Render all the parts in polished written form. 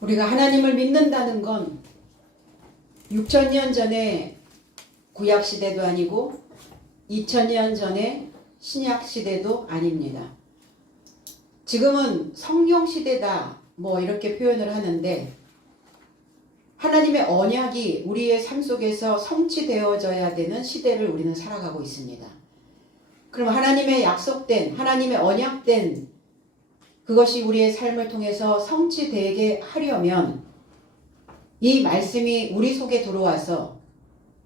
우리가 하나님을 믿는다는 건 6,000년 전에 구약시대도 아니고 2,000년 전에 신약시대도 아닙니다. 지금은 성령시대다 뭐 이렇게 표현을 하는데 하나님의 언약이 우리의 삶 속에서 성취되어져야 되는 시대를 우리는 살아가고 있습니다. 그럼 하나님의 약속된, 하나님의 언약된 그것이 우리의 삶을 통해서 성취되게 하려면 이 말씀이 우리 속에 들어와서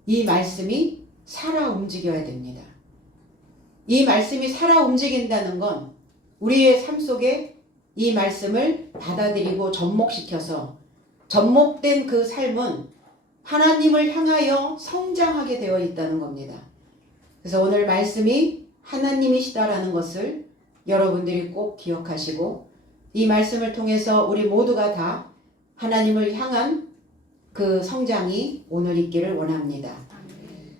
이 말씀이 살아 움직여야 됩니다. 이 말씀이 살아 움직인다는 건 우리의 삶 속에 이 말씀을 받아들이고 접목시켜서 접목된 그 삶은 하나님을 향하여 성장하게 되어 있다는 겁니다. 그래서 오늘 말씀이 하나님이시다라는 것을 여러분들이 꼭 기억하시고 이 말씀을 통해서 우리 모두가 다 하나님을 향한 그 성장이 오늘 있기를 원합니다.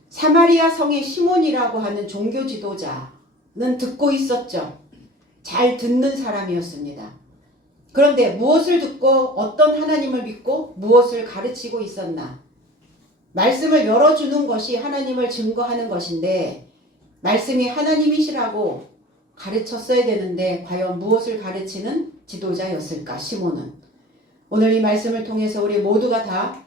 사마리아 성의 시몬이라고 하는 종교 지도자는 듣고 있었죠. 잘 듣는 사람이었습니다. 그런데 무엇을 듣고 어떤 하나님을 믿고 무엇을 가르치고 있었나? 말씀을 열어주는 것이 하나님을 증거하는 것인데 말씀이 하나님이시라고 가르쳤어야 되는데 과연 무엇을 가르치는 지도자였을까? 시몬은. 오늘 이 말씀을 통해서 우리 모두가 다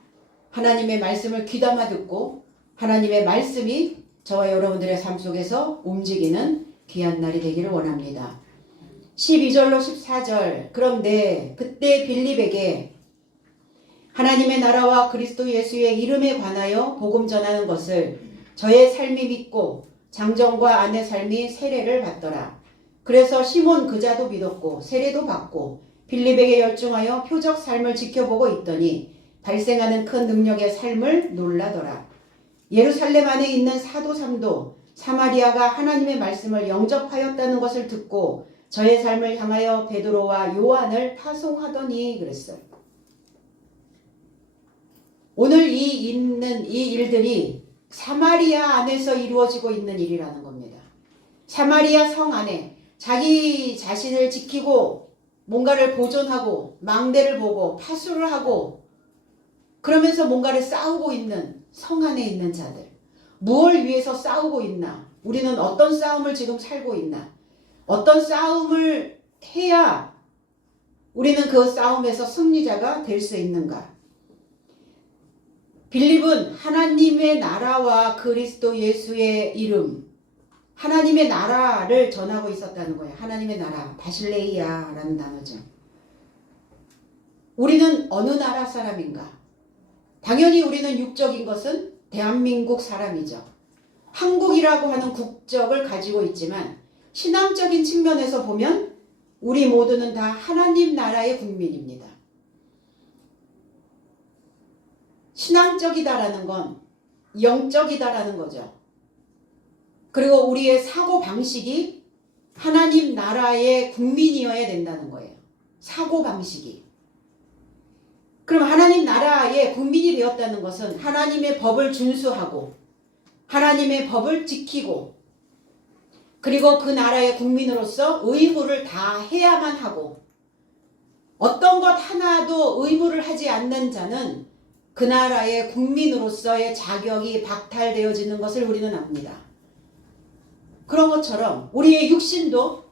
하나님의 말씀을 귀담아 듣고 하나님의 말씀이 저와 여러분들의 삶 속에서 움직이는 귀한 날이 되기를 원합니다. 12절로 14절 그런데 그때 빌립에게 하나님의 나라와 그리스도 예수의 이름에 관하여 복음 전하는 것을 저의 삶이 믿고 장정과 아내 삶이 세례를 받더라. 그래서 시몬 그자도 믿었고 세례도 받고 빌립에게 열중하여 표적 삶을 지켜보고 있더니 발생하는 큰 능력의 삶을 놀라더라. 예루살렘 안에 있는 사도 삼도 사마리아가 하나님의 말씀을 영접하였다는 것을 듣고 저의 삶을 향하여 베드로와 요한을 파송하더니 그랬어요. 오늘 이 일들이 사마리아 안에서 이루어지고 있는 일이라는 겁니다. 사마리아 성 안에 자기 자신을 지키고 뭔가를 보존하고 망대를 보고 파수를 하고 그러면서 뭔가를 싸우고 있는 성 안에 있는 자들. 무엇을 위해서 싸우고 있나? 우리는 어떤 싸움을 지금 살고 있나? 어떤 싸움을 해야 우리는 그 싸움에서 승리자가 될 수 있는가? 빌립은 하나님의 나라와 그리스도 예수의 이름, 하나님의 나라를 전하고 있었다는 거예요. 하나님의 나라, 바실레이아라는 단어죠. 우리는 어느 나라 사람인가? 당연히 우리는 육적인 것은 대한민국 사람이죠. 한국이라고 하는 국적을 가지고 있지만 신앙적인 측면에서 보면 우리 모두는 다 하나님 나라의 국민입니다. 신앙적이다라는 건 영적이다라는 거죠. 그리고 우리의 사고 방식이 하나님 나라의 국민이어야 된다는 거예요. 사고 방식이. 그럼 하나님 나라의 국민이 되었다는 것은 하나님의 법을 준수하고 하나님의 법을 지키고 그리고 그 나라의 국민으로서 의무를 다 해야만 하고 어떤 것 하나도 의무를 하지 않는 자는 그 나라의 국민으로서의 자격이 박탈되어지는 것을 우리는 압니다. 그런 것처럼 우리의 육신도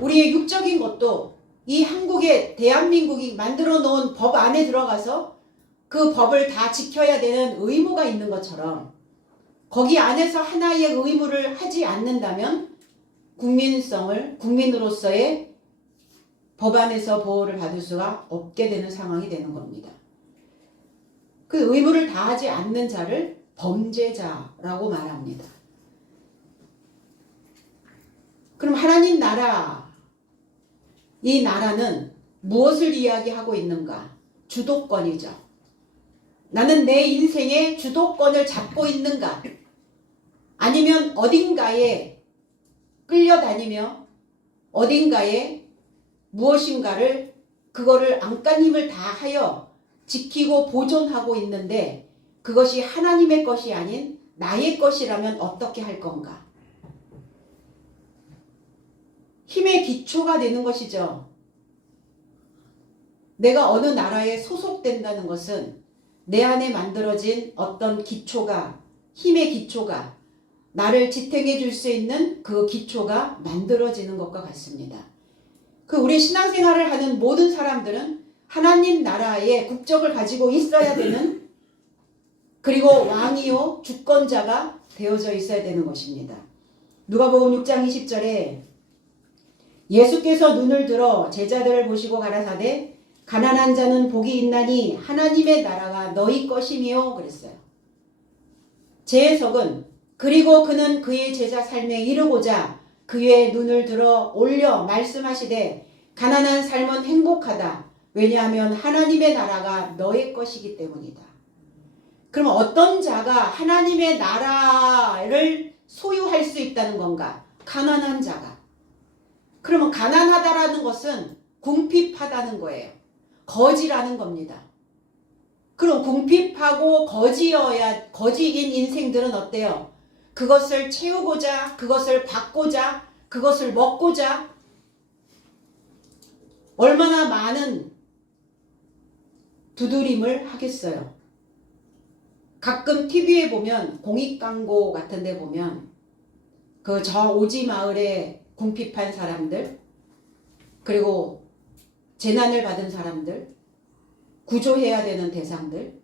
우리의 육적인 것도 이 한국의 대한민국이 만들어 놓은 법 안에 들어가서 그 법을 다 지켜야 되는 의무가 있는 것처럼 거기 안에서 하나의 의무를 하지 않는다면 국민으로서의 법 안에서 보호를 받을 수가 없게 되는 상황이 되는 겁니다. 그 의무를 다하지 않는 자를 범죄자라고 말합니다. 그럼 하나님 나라, 이 나라는 무엇을 이야기하고 있는가? 주도권이죠. 나는 내 인생의 주도권을 잡고 있는가? 아니면 어딘가에 끌려다니며 어딘가에 무엇인가를 그거를 안간힘을 다하여 지키고 보존하고 있는데 그것이 하나님의 것이 아닌 나의 것이라면 어떻게 할 건가? 힘의 기초가 되는 것이죠. 내가 어느 나라에 소속된다는 것은 내 안에 만들어진 어떤 기초가, 힘의 기초가, 나를 지탱해 줄 수 있는 그 기초가 만들어지는 것과 같습니다. 우리 신앙생활을 하는 모든 사람들은 하나님 나라의 국적을 가지고 있어야 되는, 그리고 왕이요 주권자가 되어져 있어야 되는 것입니다. 누가복음 6장 20절에 예수께서 눈을 들어 제자들을 보시고 가라사대 가난한 자는 복이 있나니 하나님의 나라가 너희 것이니요 그랬어요. 제 해석은 그리고 그는 그의 제자 삶에 이르고자 그의 눈을 들어 올려 말씀하시되 가난한 삶은 행복하다. 왜냐하면 하나님의 나라가 너의 것이기 때문이다. 그러면 어떤 자가 하나님의 나라를 소유할 수 있다는 건가? 가난한 자가. 그러면 가난하다라는 것은 궁핍하다는 거예요. 거지라는 겁니다. 그럼 궁핍하고 거지인 인생들은 어때요? 그것을 채우고자, 그것을 받고자, 그것을 먹고자 얼마나 많은 두드림을 하겠어요. 가끔 TV에 보면 공익 광고 같은 데 보면 저 오지 마을에 궁핍한 사람들, 그리고 재난을 받은 사람들, 구조해야 되는 대상들,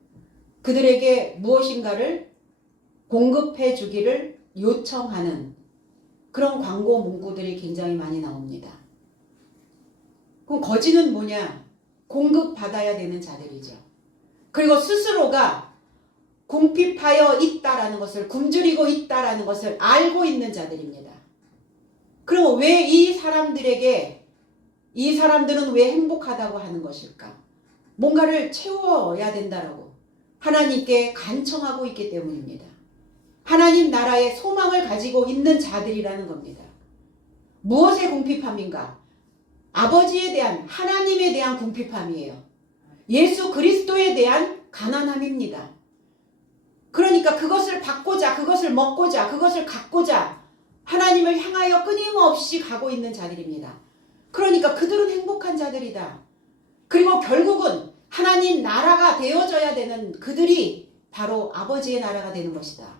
그들에게 무엇인가를 공급해 주기를 요청하는 그런 광고 문구들이 굉장히 많이 나옵니다. 그럼 거지는 뭐냐? 공급받아야 되는 자들이죠. 그리고 스스로가 궁핍하여 있다라는 것을, 굶주리고 있다라는 것을 알고 있는 자들입니다. 그럼 왜 이 사람들은 왜 행복하다고 하는 것일까? 뭔가를 채워야 된다라고 하나님께 간청하고 있기 때문입니다. 하나님 나라의 소망을 가지고 있는 자들이라는 겁니다. 무엇의 궁핍함인가? 아버지에 대한, 하나님에 대한 궁핍함이에요. 예수 그리스도에 대한 가난함입니다. 그러니까 그것을 받고자, 그것을 먹고자, 그것을 갖고자 하나님을 향하여 끊임없이 가고 있는 자들입니다. 그러니까 그들은 행복한 자들이다. 그리고 결국은 하나님 나라가 되어져야 되는 그들이 바로 아버지의 나라가 되는 것이다.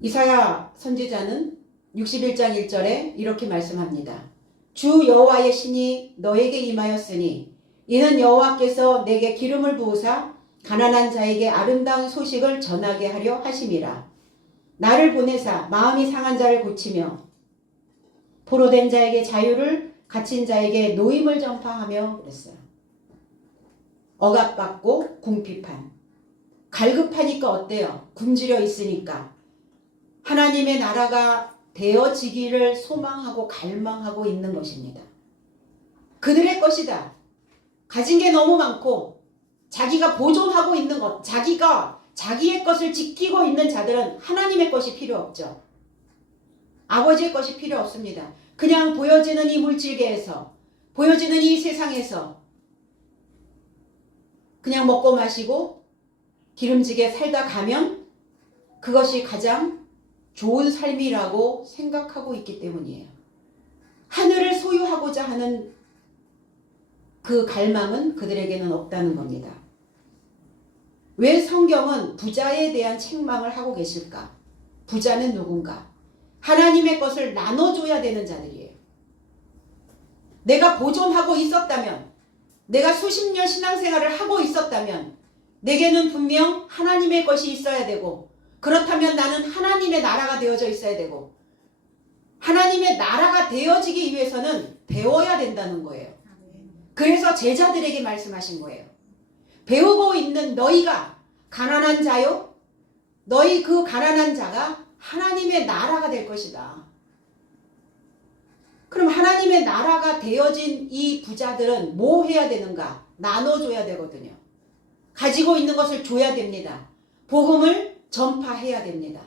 이사야 선지자는 61장 1절에 이렇게 말씀합니다. 주 여호와의 신이 너에게 임하였으니 이는 여호와께서 내게 기름을 부으사 가난한 자에게 아름다운 소식을 전하게 하려 하심이라. 나를 보내사 마음이 상한 자를 고치며 포로된 자에게 자유를, 갇힌 자에게 노임을 전파하며 그랬어요. 억압받고 궁핍한, 갈급하니까 어때요? 굶주려 있으니까 하나님의 나라가 되어지기를 소망하고 갈망하고 있는 것입니다. 그들의 것이다. 가진 게 너무 많고 자기가 보존하고 있는 것, 자기의 것을 지키고 있는 자들은 하나님의 것이 필요 없죠. 아버지의 것이 필요 없습니다. 그냥 보여지는 이 물질계에서, 보여지는 이 세상에서 그냥 먹고 마시고 기름지게 살다 가면 그것이 가장 좋은 삶이라고 생각하고 있기 때문이에요. 하늘을 소유하고자 하는 그 갈망은 그들에게는 없다는 겁니다. 왜 성경은 부자에 대한 책망을 하고 계실까? 부자는 누군가? 하나님의 것을 나눠줘야 되는 자들이에요. 내가 보존하고 있었다면, 내가 수십 년 신앙생활을 하고 있었다면 내게는 분명 하나님의 것이 있어야 되고, 그렇다면 나는 하나님의 나라가 되어져 있어야 되고, 하나님의 나라가 되어지기 위해서는 배워야 된다는 거예요. 그래서 제자들에게 말씀하신 거예요. 배우고 있는 너희가 가난한 자요? 너희 그 가난한 자가 하나님의 나라가 될 것이다. 그럼 하나님의 나라가 되어진 이 부자들은 뭐 해야 되는가? 나눠줘야 되거든요. 가지고 있는 것을 줘야 됩니다. 복음을 전파해야 됩니다.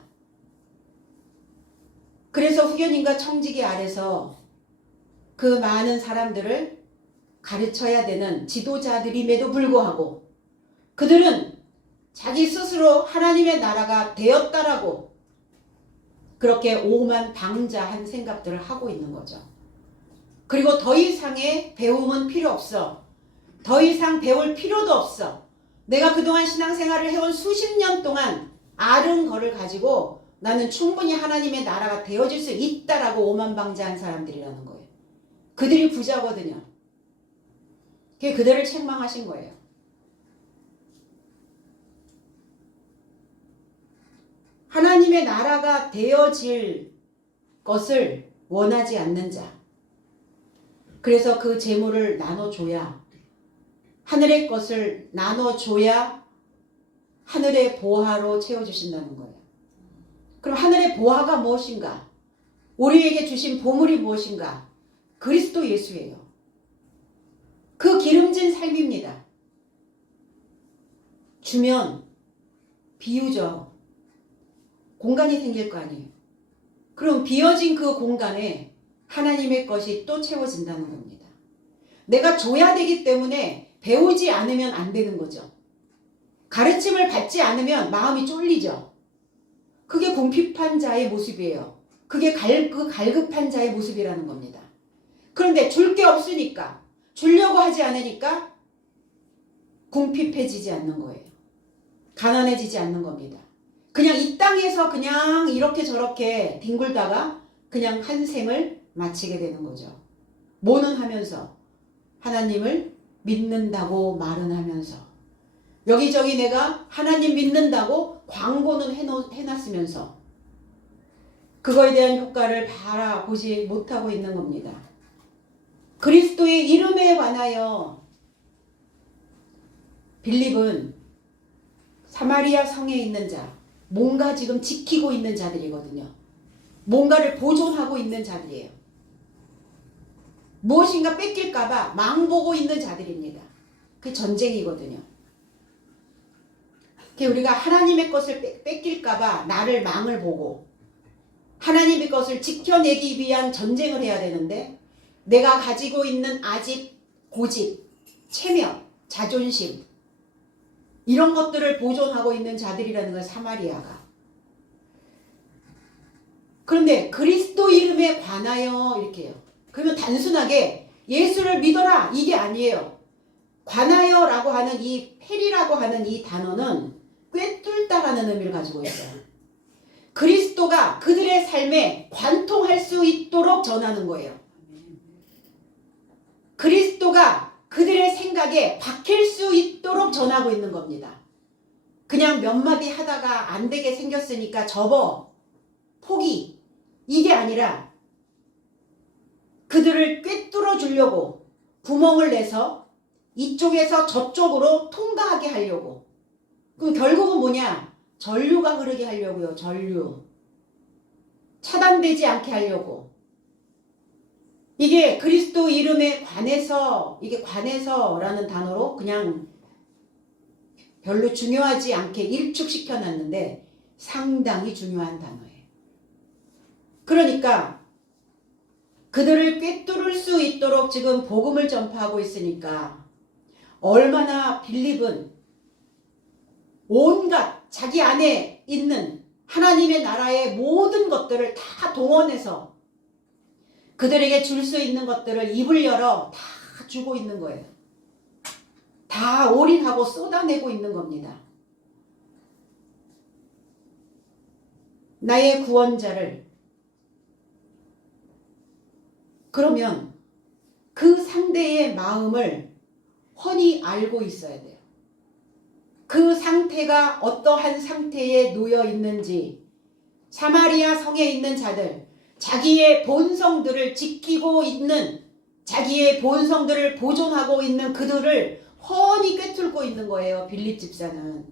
그래서 후견인과 청지기 아래서 그 많은 사람들을 가르쳐야 되는 지도자들임에도 불구하고 그들은 자기 스스로 하나님의 나라가 되었다라고 그렇게 오만방자한 생각들을 하고 있는 거죠. 그리고 더 이상의 배움은 필요 없어. 더 이상 배울 필요도 없어. 내가 그동안 신앙생활을 해온 수십 년 동안 앓은 거를 가지고 나는 충분히 하나님의 나라가 되어질 수 있다라고 오만방자한 사람들이라는 거예요. 그들이 부자거든요. 그게 그들을 책망하신 거예요. 하나님의 나라가 되어질 것을 원하지 않는 자. 그래서 그 재물을 나눠줘야, 하늘의 것을 나눠줘야 하늘의 보화로 채워주신다는 거예요. 그럼 하늘의 보화가 무엇인가? 우리에게 주신 보물이 무엇인가? 그리스도 예수예요. 그 기름진 삶입니다. 주면 비우죠. 공간이 생길 거 아니에요. 그럼 비어진 그 공간에 하나님의 것이 또 채워진다는 겁니다. 내가 줘야 되기 때문에 배우지 않으면 안 되는 거죠. 가르침을 받지 않으면 마음이 쫄리죠. 그게 궁핍한 자의 모습이에요. 그게 갈급한 자의 모습이라는 겁니다. 그런데 줄 게 없으니까, 주려고 하지 않으니까 궁핍해지지 않는 거예요. 가난해지지 않는 겁니다. 그냥 이 땅에서 그냥 이렇게 저렇게 뒹굴다가 그냥 한 생을 마치게 되는 거죠. 뭐는 하면서 하나님을 믿는다고 말은 하면서 여기저기 내가 하나님 믿는다고 광고는 해놨으면서 그거에 대한 효과를 바라보지 못하고 있는 겁니다. 그리스도의 이름에 관하여 빌립은 사마리아 성에 있는 자, 뭔가 지금 지키고 있는 자들이거든요. 뭔가를 보존하고 있는 자들이에요. 무엇인가 뺏길까봐 망보고 있는 자들입니다. 그게 전쟁이거든요. 우리가 하나님의 것을 뺏길까봐 나를 망을 보고 하나님의 것을 지켜내기 위한 전쟁을 해야 되는데 내가 가지고 있는 아집, 고집, 체면, 자존심 이런 것들을 보존하고 있는 자들이라는 건 사마리아가. 그런데 그리스도 이름에 관하여 이렇게 해요. 그러면 단순하게 예수를 믿어라 이게 아니에요. 관하여라고 하는 이 페리라고 하는 이 단어는 꿰뚫다라는 의미를 가지고 있어요. 그리스도가 그들의 삶에 관통할 수 있도록 전하는 거예요. 그리스도가 그들의 생각에 박힐 수 있도록 전하고 있는 겁니다. 그냥 몇 마디 하다가 안 되게 생겼으니까 접어, 포기 이게 아니라 그들을 꿰뚫어 주려고 구멍을 내서 이쪽에서 저쪽으로 통과하게 하려고. 그럼 결국은 뭐냐? 전류가 흐르게 하려고요. 전류. 차단되지 않게 하려고. 이게 그리스도 이름에 관해서, 이게 관해서라는 단어로 그냥 별로 중요하지 않게 일축시켜 놨는데 상당히 중요한 단어예요. 그러니까 그들을 꿰뚫을 수 있도록 지금 복음을 전파하고 있으니까 얼마나 빌립은 온갖 자기 안에 있는 하나님의 나라의 모든 것들을 다 동원해서 그들에게 줄 수 있는 것들을 입을 열어 다 주고 있는 거예요. 다 올인하고 쏟아내고 있는 겁니다. 나의 구원자를. 그러면 그 상대의 마음을 훤히 알고 있어야 돼요. 그 상태가 어떠한 상태에 놓여 있는지, 사마리아 성에 있는 자들, 자기의 본성들을 지키고 있는, 자기의 본성들을 보존하고 있는 그들을 훤히 꿰뚫고 있는 거예요. 빌립 집사는.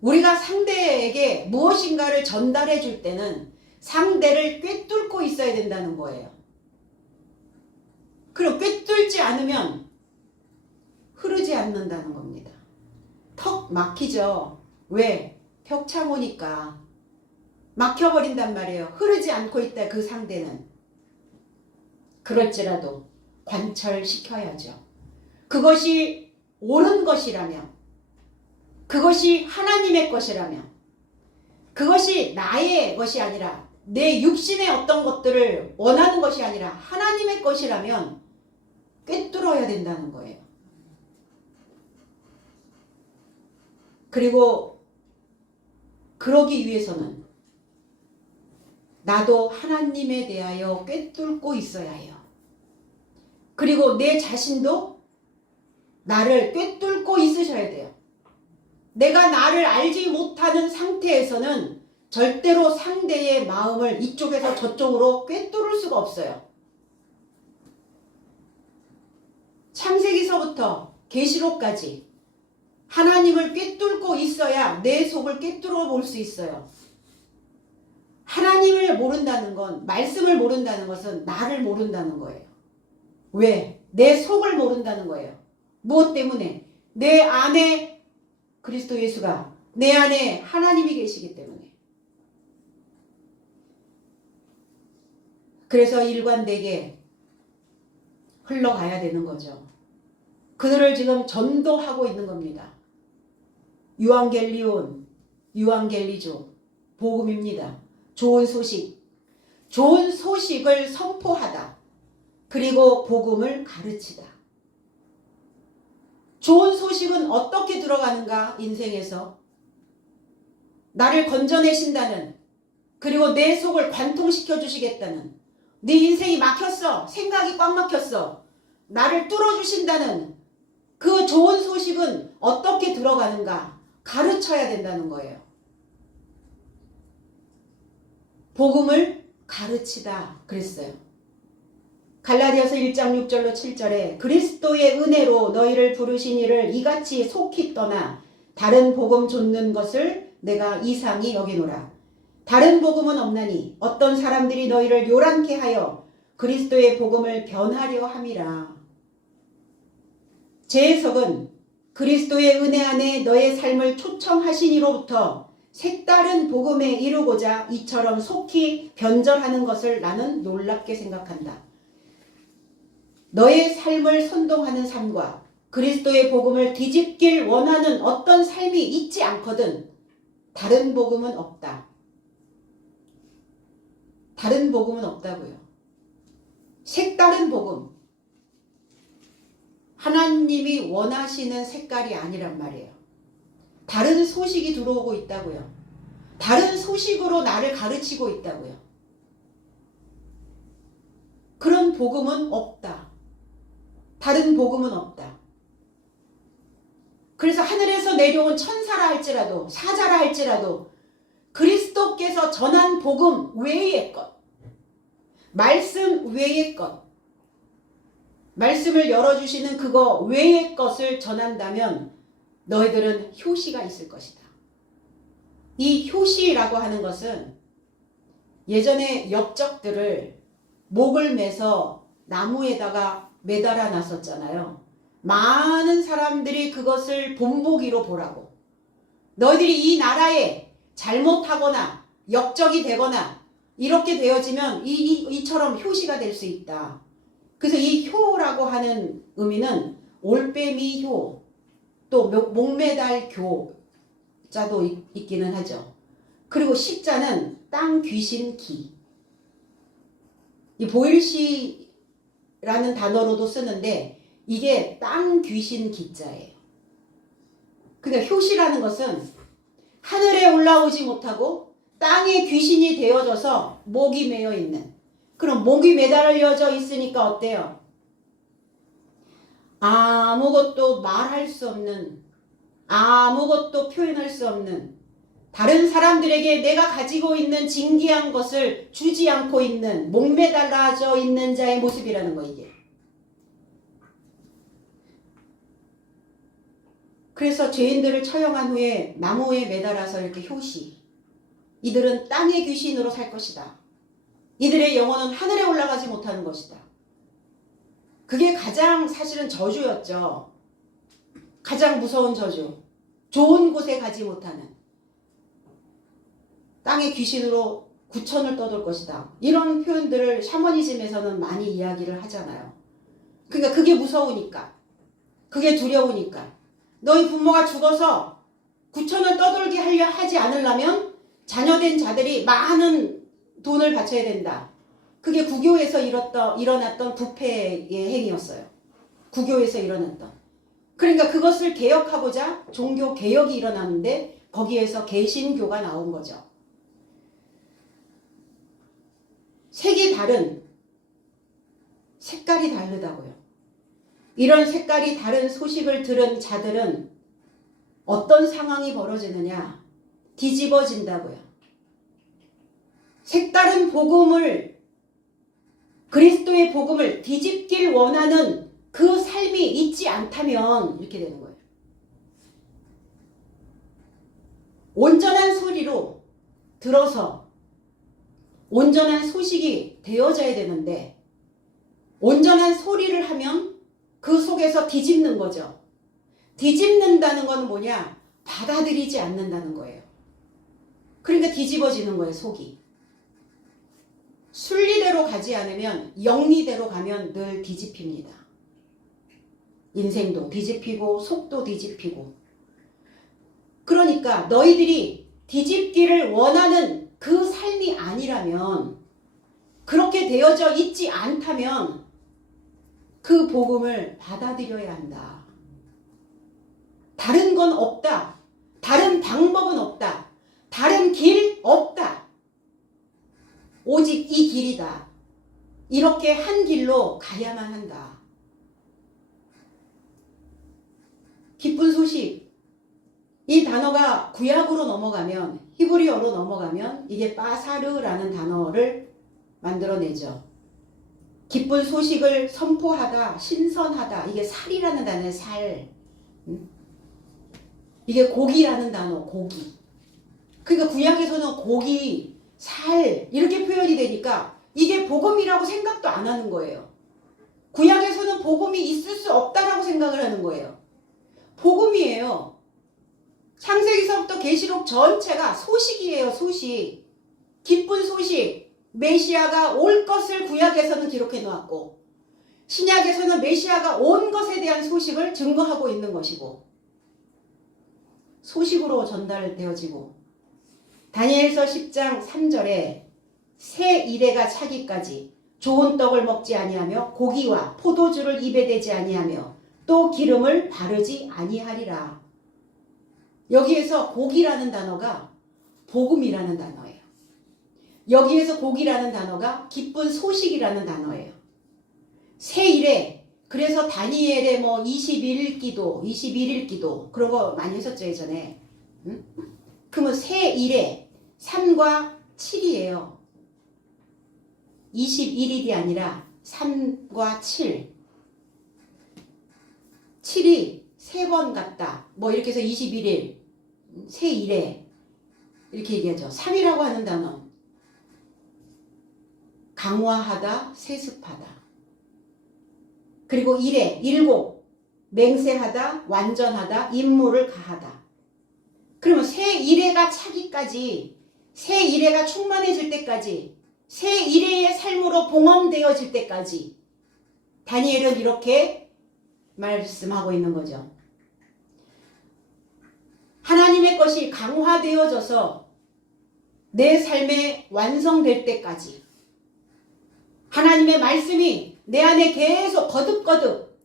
우리가 상대에게 무엇인가를 전달해 줄 때는 상대를 꿰뚫고 있어야 된다는 거예요. 그럼 꿰뚫지 않으면 흐르지 않는다는 겁니다. 턱 막히죠. 왜? 벽창 오니까 막혀버린단 말이에요. 흐르지 않고 있다 그 상대는. 그럴지라도 관철시켜야죠. 그것이 옳은 것이라면, 그것이 하나님의 것이라면, 그것이 나의 것이 아니라 내 육신의 어떤 것들을 원하는 것이 아니라 하나님의 것이라면 꿰뚫어야 된다는 거예요. 그리고 그러기 위해서는 나도 하나님에 대하여 꿰뚫고 있어야 해요. 그리고 내 자신도 나를 꿰뚫고 있으셔야 돼요. 내가 나를 알지 못하는 상태에서는 절대로 상대의 마음을 이쪽에서 저쪽으로 꿰뚫을 수가 없어요. 창세기서부터 계시록까지 하나님을 꿰뚫고 있어야 내 속을 꿰뚫어 볼 수 있어요. 하나님을 모른다는 건, 말씀을 모른다는 것은 나를 모른다는 거예요. 왜? 내 속을 모른다는 거예요. 무엇 때문에? 내 안에 그리스도 예수가, 내 안에 하나님이 계시기 때문에. 그래서 일관되게 흘러가야 되는 거죠. 그들을 지금 전도하고 있는 겁니다. 유앙겔리온, 유앙겔리조, 복음입니다. 좋은 소식, 좋은 소식을 선포하다. 그리고 복음을 가르치다. 좋은 소식은 어떻게 들어가는가? 인생에서 나를 건져내신다는, 그리고 내 속을 관통시켜 주시겠다는, 네 인생이 막혔어, 생각이 꽉 막혔어, 나를 뚫어주신다는 그 좋은 소식은 어떻게 들어가는가? 가르쳐야 된다는 거예요. 복음을 가르치다 그랬어요. 갈라디아서 1장 6절로 7절에 그리스도의 은혜로 너희를 부르신 이를 이같이 속히 떠나 다른 복음 좇는 것을 내가 이상히 여기노라. 다른 복음은 없나니 어떤 사람들이 너희를 요란케 하여 그리스도의 복음을 변하려 함이라. 제 해석은 그리스도의 은혜 안에 너의 삶을 초청하신 이로부터 색다른 복음에 이루고자 이처럼 속히 변절하는 것을 나는 놀랍게 생각한다. 너의 삶을 선동하는 삶과 그리스도의 복음을 뒤집길 원하는 어떤 삶이 있지 않거든 다른 복음은 없다. 다른 복음은 없다고요. 색다른 복음. 하나님이 원하시는 색깔이 아니란 말이에요. 다른 소식이 들어오고 있다고요. 다른 소식으로 나를 가르치고 있다고요. 그런 복음은 없다. 다른 복음은 없다. 그래서 하늘에서 내려온 천사라 할지라도 사자라 할지라도 그리스도께서 전한 복음 외의 것, 말씀 외의 것, 말씀을 열어주시는 그거 외의 것을 전한다면 너희들은 효시가 있을 것이다. 이 효시라고 하는 것은 예전에 엽적들을 목을 매서 나무에다가 매달아 놨었잖아요. 많은 사람들이 그것을 본보기로 보라고. 너희들이 이 나라에 잘못하거나 역적이 되거나 이렇게 되어지면 이처럼 효시가 될 수 있다. 그래서 이 효라고 하는 의미는 올빼미 효, 또 목매달 교자도 있기는 하죠. 그리고 시자는 땅 귀신 기. 이 보일시라는 단어로도 쓰는데 이게 땅 귀신 기자예요. 그러니까 효시라는 것은 하늘에 올라오지 못하고 땅에 귀신이 되어져서 목이 매여 있는, 그럼 목이 매달려져 있으니까 어때요? 아무것도 말할 수 없는, 아무것도 표현할 수 없는, 다른 사람들에게 내가 가지고 있는 진귀한 것을 주지 않고 있는, 목매달라져 있는 자의 모습이라는 거 이게. 그래서 죄인들을 처형한 후에 나무에 매달아서 이렇게 효시. 이들은 땅의 귀신으로 살 것이다. 이들의 영혼은 하늘에 올라가지 못하는 것이다. 그게 가장 사실은 저주였죠. 가장 무서운 저주. 좋은 곳에 가지 못하는. 땅의 귀신으로 구천을 떠돌 것이다. 이런 표현들을 샤머니즘에서는 많이 이야기를 하잖아요. 그러니까 그게 무서우니까. 그게 두려우니까. 너희 부모가 죽어서 구천을 떠돌게 하지 않으려면 자녀된 자들이 많은 돈을 바쳐야 된다. 그게 구교에서 일어났던 부패의 행위였어요. 구교에서 일어났던. 그러니까 그것을 개혁하고자 종교 개혁이 일어났는데 거기에서 개신교가 나온 거죠. 색이 다른, 색깔이 다르다고요. 이런 색깔이 다른 소식을 들은 자들은 어떤 상황이 벌어지느냐? 뒤집어진다고요. 색다른 복음을, 그리스도의 복음을 뒤집길 원하는 그 삶이 있지 않다면 이렇게 되는 거예요. 온전한 소리로 들어서 온전한 소식이 되어져야 되는데 온전한 소리를 하면 그 속에서 뒤집는 거죠. 뒤집는다는 건 뭐냐? 받아들이지 않는다는 거예요. 그러니까 뒤집어지는 거예요, 속이. 순리대로 가지 않으면 영리대로 가면 늘 뒤집힙니다. 인생도 뒤집히고 속도 뒤집히고. 그러니까 너희들이 뒤집기를 원하는 그 삶이 아니라면, 그렇게 되어져 있지 않다면 그 복음을 받아들여야 한다. 다른 건 없다. 다른 방법은 없다. 다른 길 없다. 오직 이 길이다. 이렇게 한 길로 가야만 한다. 기쁜 소식. 이 단어가 구약으로 넘어가면, 히브리어로 넘어가면 이게 빠사르라는 단어를 만들어내죠. 기쁜 소식을 선포하다, 신선하다. 이게 살이라는 단어예요, 살. 이게 고기라는 단어, 고기. 그러니까 구약에서는 고기, 살 이렇게 표현이 되니까 이게 복음이라고 생각도 안 하는 거예요. 구약에서는 복음이 있을 수 없다라고 생각을 하는 거예요. 복음이에요. 창세기서부터 계시록 전체가 소식이에요, 소식. 기쁜 소식. 메시아가 올 것을 구약에서는 기록해 놓았고 신약에서는 메시아가 온 것에 대한 소식을 증거하고 있는 것이고 소식으로 전달되어지고 다니엘서 10장 3절에 새 이레가 차기까지 좋은 떡을 먹지 아니하며 고기와 포도주를 입에 대지 아니하며 또 기름을 바르지 아니하리라. 여기에서 고기라는 단어가 복음이라는 단어예요. 여기에서 고기라는 단어가 기쁜 소식이라는 단어예요. 새 이레, 그래서 다니엘의 뭐 21일 기도, 21일 기도 그런 거 많이 했었죠, 예전에. 응? 그러면 새 이레 3과 7이에요. 21일이 아니라 3과 7. 7이 3번 같다. 뭐 이렇게 해서 21일, 새 이레 이렇게 얘기하죠. 3이라고 하는 단어. 강화하다, 세습하다. 그리고 1에 7, 맹세하다, 완전하다, 임무를 가하다. 그러면 새 이레가 차기까지, 새 이레가 충만해질 때까지, 새 이레의 삶으로 봉헌되어질 때까지 다니엘은 이렇게 말씀하고 있는 거죠. 하나님의 것이 강화되어져서 내 삶에 완성될 때까지 하나님의 말씀이 내 안에 계속 거듭거듭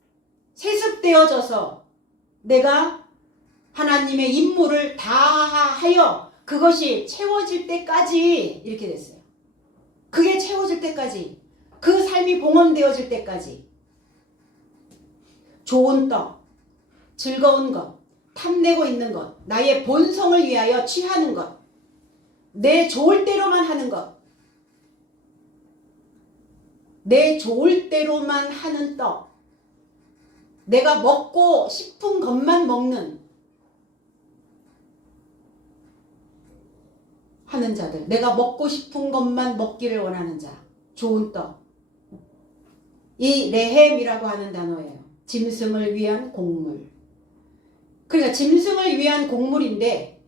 세습되어져서 내가 하나님의 임무를 다하여 그것이 채워질 때까지 이렇게 됐어요. 그게 채워질 때까지, 그 삶이 봉헌되어질 때까지 좋은 떡, 즐거운 것, 탐내고 있는 것, 나의 본성을 위하여 취하는 것, 내 좋을 대로만 하는 것, 내 좋을 대로만 하는 떡, 내가 먹고 싶은 것만 먹는 하는 자들, 내가 먹고 싶은 것만 먹기를 원하는 자, 좋은 떡. 이 레헴이라고 하는 단어예요. 짐승을 위한 곡물. 그러니까 짐승을 위한 곡물인데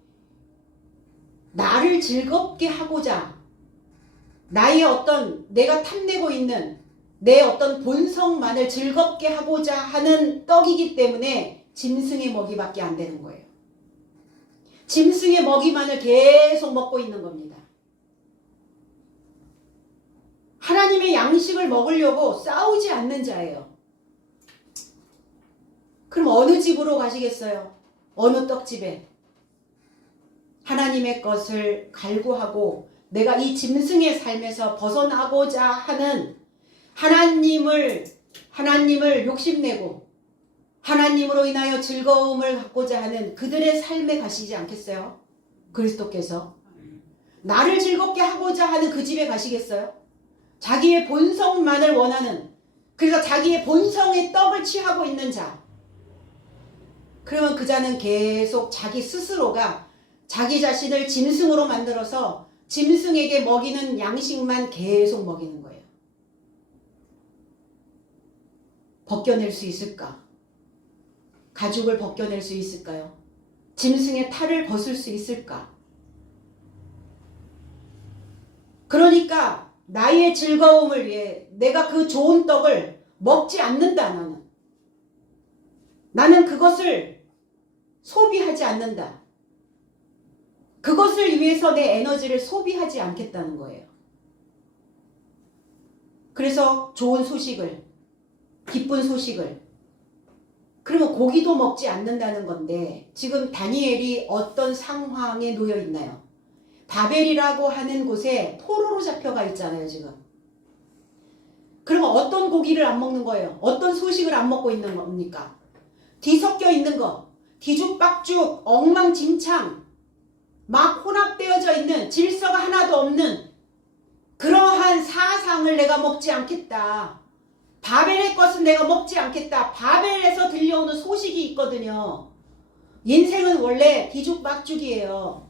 나를 즐겁게 하고자 나의 어떤 내가 탐내고 있는 내 어떤 본성만을 즐겁게 하고자 하는 떡이기 때문에 짐승의 먹이밖에 안 되는 거예요. 짐승의 먹이만을 계속 먹고 있는 겁니다. 하나님의 양식을 먹으려고 싸우지 않는 자예요. 그럼 어느 집으로 가시겠어요? 어느 떡집에? 하나님의 것을 갈구하고 내가 이 짐승의 삶에서 벗어나고자 하는 하나님을 욕심내고 하나님으로 인하여 즐거움을 갖고자 하는 그들의 삶에 가시지 않겠어요? 그리스도께서 나를 즐겁게 하고자 하는 그 집에 가시겠어요? 자기의 본성만을 원하는, 그래서 자기의 본성의 떡을 취하고 있는 자, 그러면 그 자는 계속 자기 스스로가 자기 자신을 짐승으로 만들어서 짐승에게 먹이는 양식만 계속 먹이는 거예요. 벗겨낼 수 있을까? 가죽을 벗겨낼 수 있을까요? 짐승의 탈을 벗을 수 있을까? 그러니까 나의 즐거움을 위해 내가 그 좋은 떡을 먹지 않는다. 나는 그것을 소비하지 않는다. 그것을 위해서 내 에너지를 소비하지 않겠다는 거예요. 그래서 좋은 소식을, 기쁜 소식을, 그러면 고기도 먹지 않는다는 건데 지금 다니엘이 어떤 상황에 놓여 있나요? 바벨이라고 하는 곳에 포로로 잡혀가 있잖아요, 지금. 그러면 어떤 고기를 안 먹는 거예요? 어떤 소식을 안 먹고 있는 겁니까? 뒤섞여 있는 거, 뒤죽박죽, 엉망진창, 막 혼합되어져 있는 질서가 하나도 없는 그러한 사상을 내가 먹지 않겠다. 바벨의 것은 내가 먹지 않겠다. 바벨에서 들려오는 소식이 있거든요. 인생은 원래 뒤죽박죽이에요.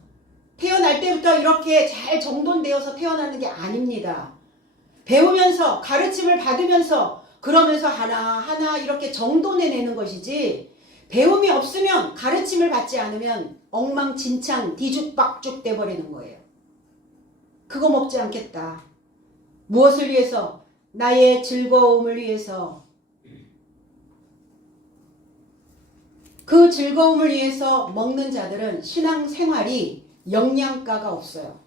태어날 때부터 이렇게 잘 정돈되어서 태어나는 게 아닙니다. 배우면서 가르침을 받으면서 그러면서 하나하나 이렇게 정돈해내는 것이지, 배움이 없으면 가르침을 받지 않으면 엉망진창 뒤죽박죽 돼버리는 거예요. 그거 먹지 않겠다. 무엇을 위해서? 나의 즐거움을 위해서. 그 즐거움을 위해서 먹는 자들은 신앙생활이 영양가가 없어요.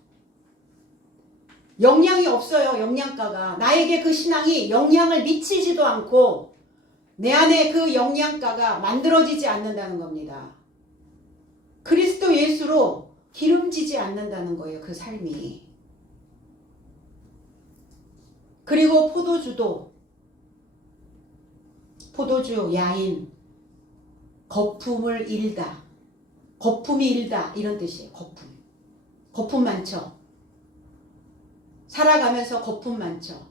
영양이 없어요. 영양가가. 나에게 그 신앙이 영향을 미치지도 않고 내 안에 그 영양가가 만들어지지 않는다는 겁니다. 그리스도 예수로 기름지지 않는다는 거예요. 그 삶이. 그리고 포도주, 야인, 거품을 일다. 거품이 일다 이런 뜻이에요. 거품 많죠. 살아가면서 거품 많죠.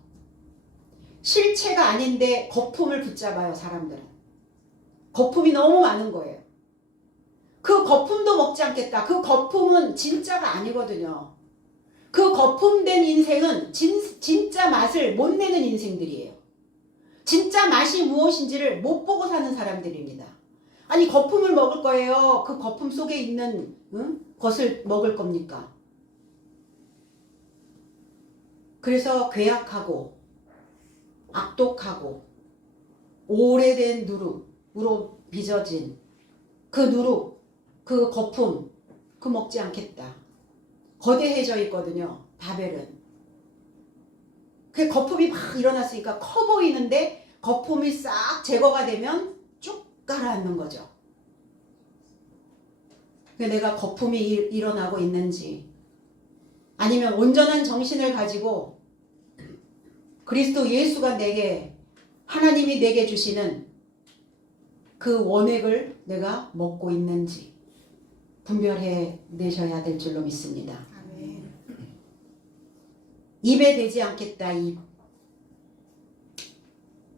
실체가 아닌데 거품을 붙잡아요, 사람들은. 거품이 너무 많은 거예요. 그 거품도 먹지 않겠다. 그 거품은 진짜가 아니거든요. 그 거품된 인생은 진짜 맛을 못 내는 인생들이에요. 진짜 맛이 무엇인지를 못 보고 사는 사람들입니다. 아니, 거품을 먹을 거예요. 그 거품 속에 있는 것을 먹을 겁니까? 그래서 괴악하고 악독하고 오래된 누룩으로 빚어진 그 누룩, 그 거품, 그 먹지 않겠다. 거대해져 있거든요, 바벨은. 그 거품이 막 일어났으니까 커 보이는데 거품이 싹 제거가 되면 쭉 가라앉는 거죠. 내가 거품이 일어나고 있는지, 아니면 온전한 정신을 가지고 그리스도 예수가 내게, 하나님이 내게 주시는 그 원액을 내가 먹고 있는지 분별해 내셔야 될 줄로 믿습니다. 아멘. 입에 대지 않겠다.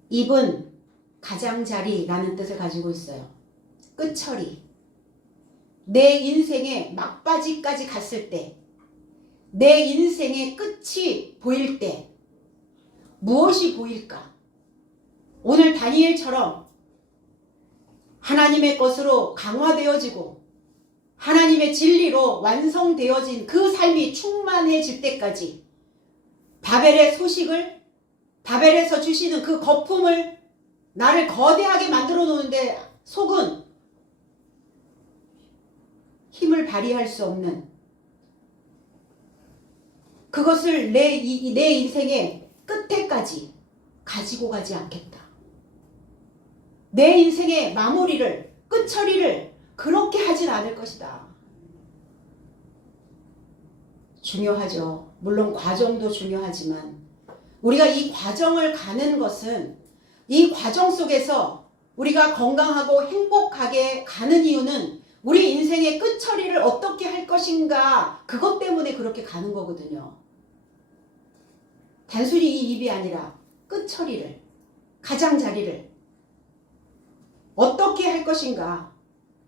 입은 가장자리라는 뜻을 가지고 있어요. 끝처리. 내 인생의 막바지까지 갔을 때, 내 인생의 끝이 보일 때 무엇이 보일까? 오늘 다니엘처럼 하나님의 것으로 강화되어지고 하나님의 진리로 완성되어진 그 삶이 충만해질 때까지 바벨의 소식을, 바벨에서 주시는 그 거품을 나를 거대하게 만들어 놓는데 속은 힘을 발휘할 수 없는, 그것을 내 인생에 끝에까지 가지고 가지 않겠다. 내 인생의 마무리를, 끝처리를 그렇게 하진 않을 것이다. 중요하죠. 물론 과정도 중요하지만 우리가 이 과정을 가는 것은 이 과정 속에서 우리가 건강하고 행복하게 가는 이유는 우리 인생의 끝처리를 어떻게 할 것인가 그것 때문에 그렇게 가는 거거든요. 단순히 이 입이 아니라 끝처리를, 가장자리를 어떻게 할 것인가.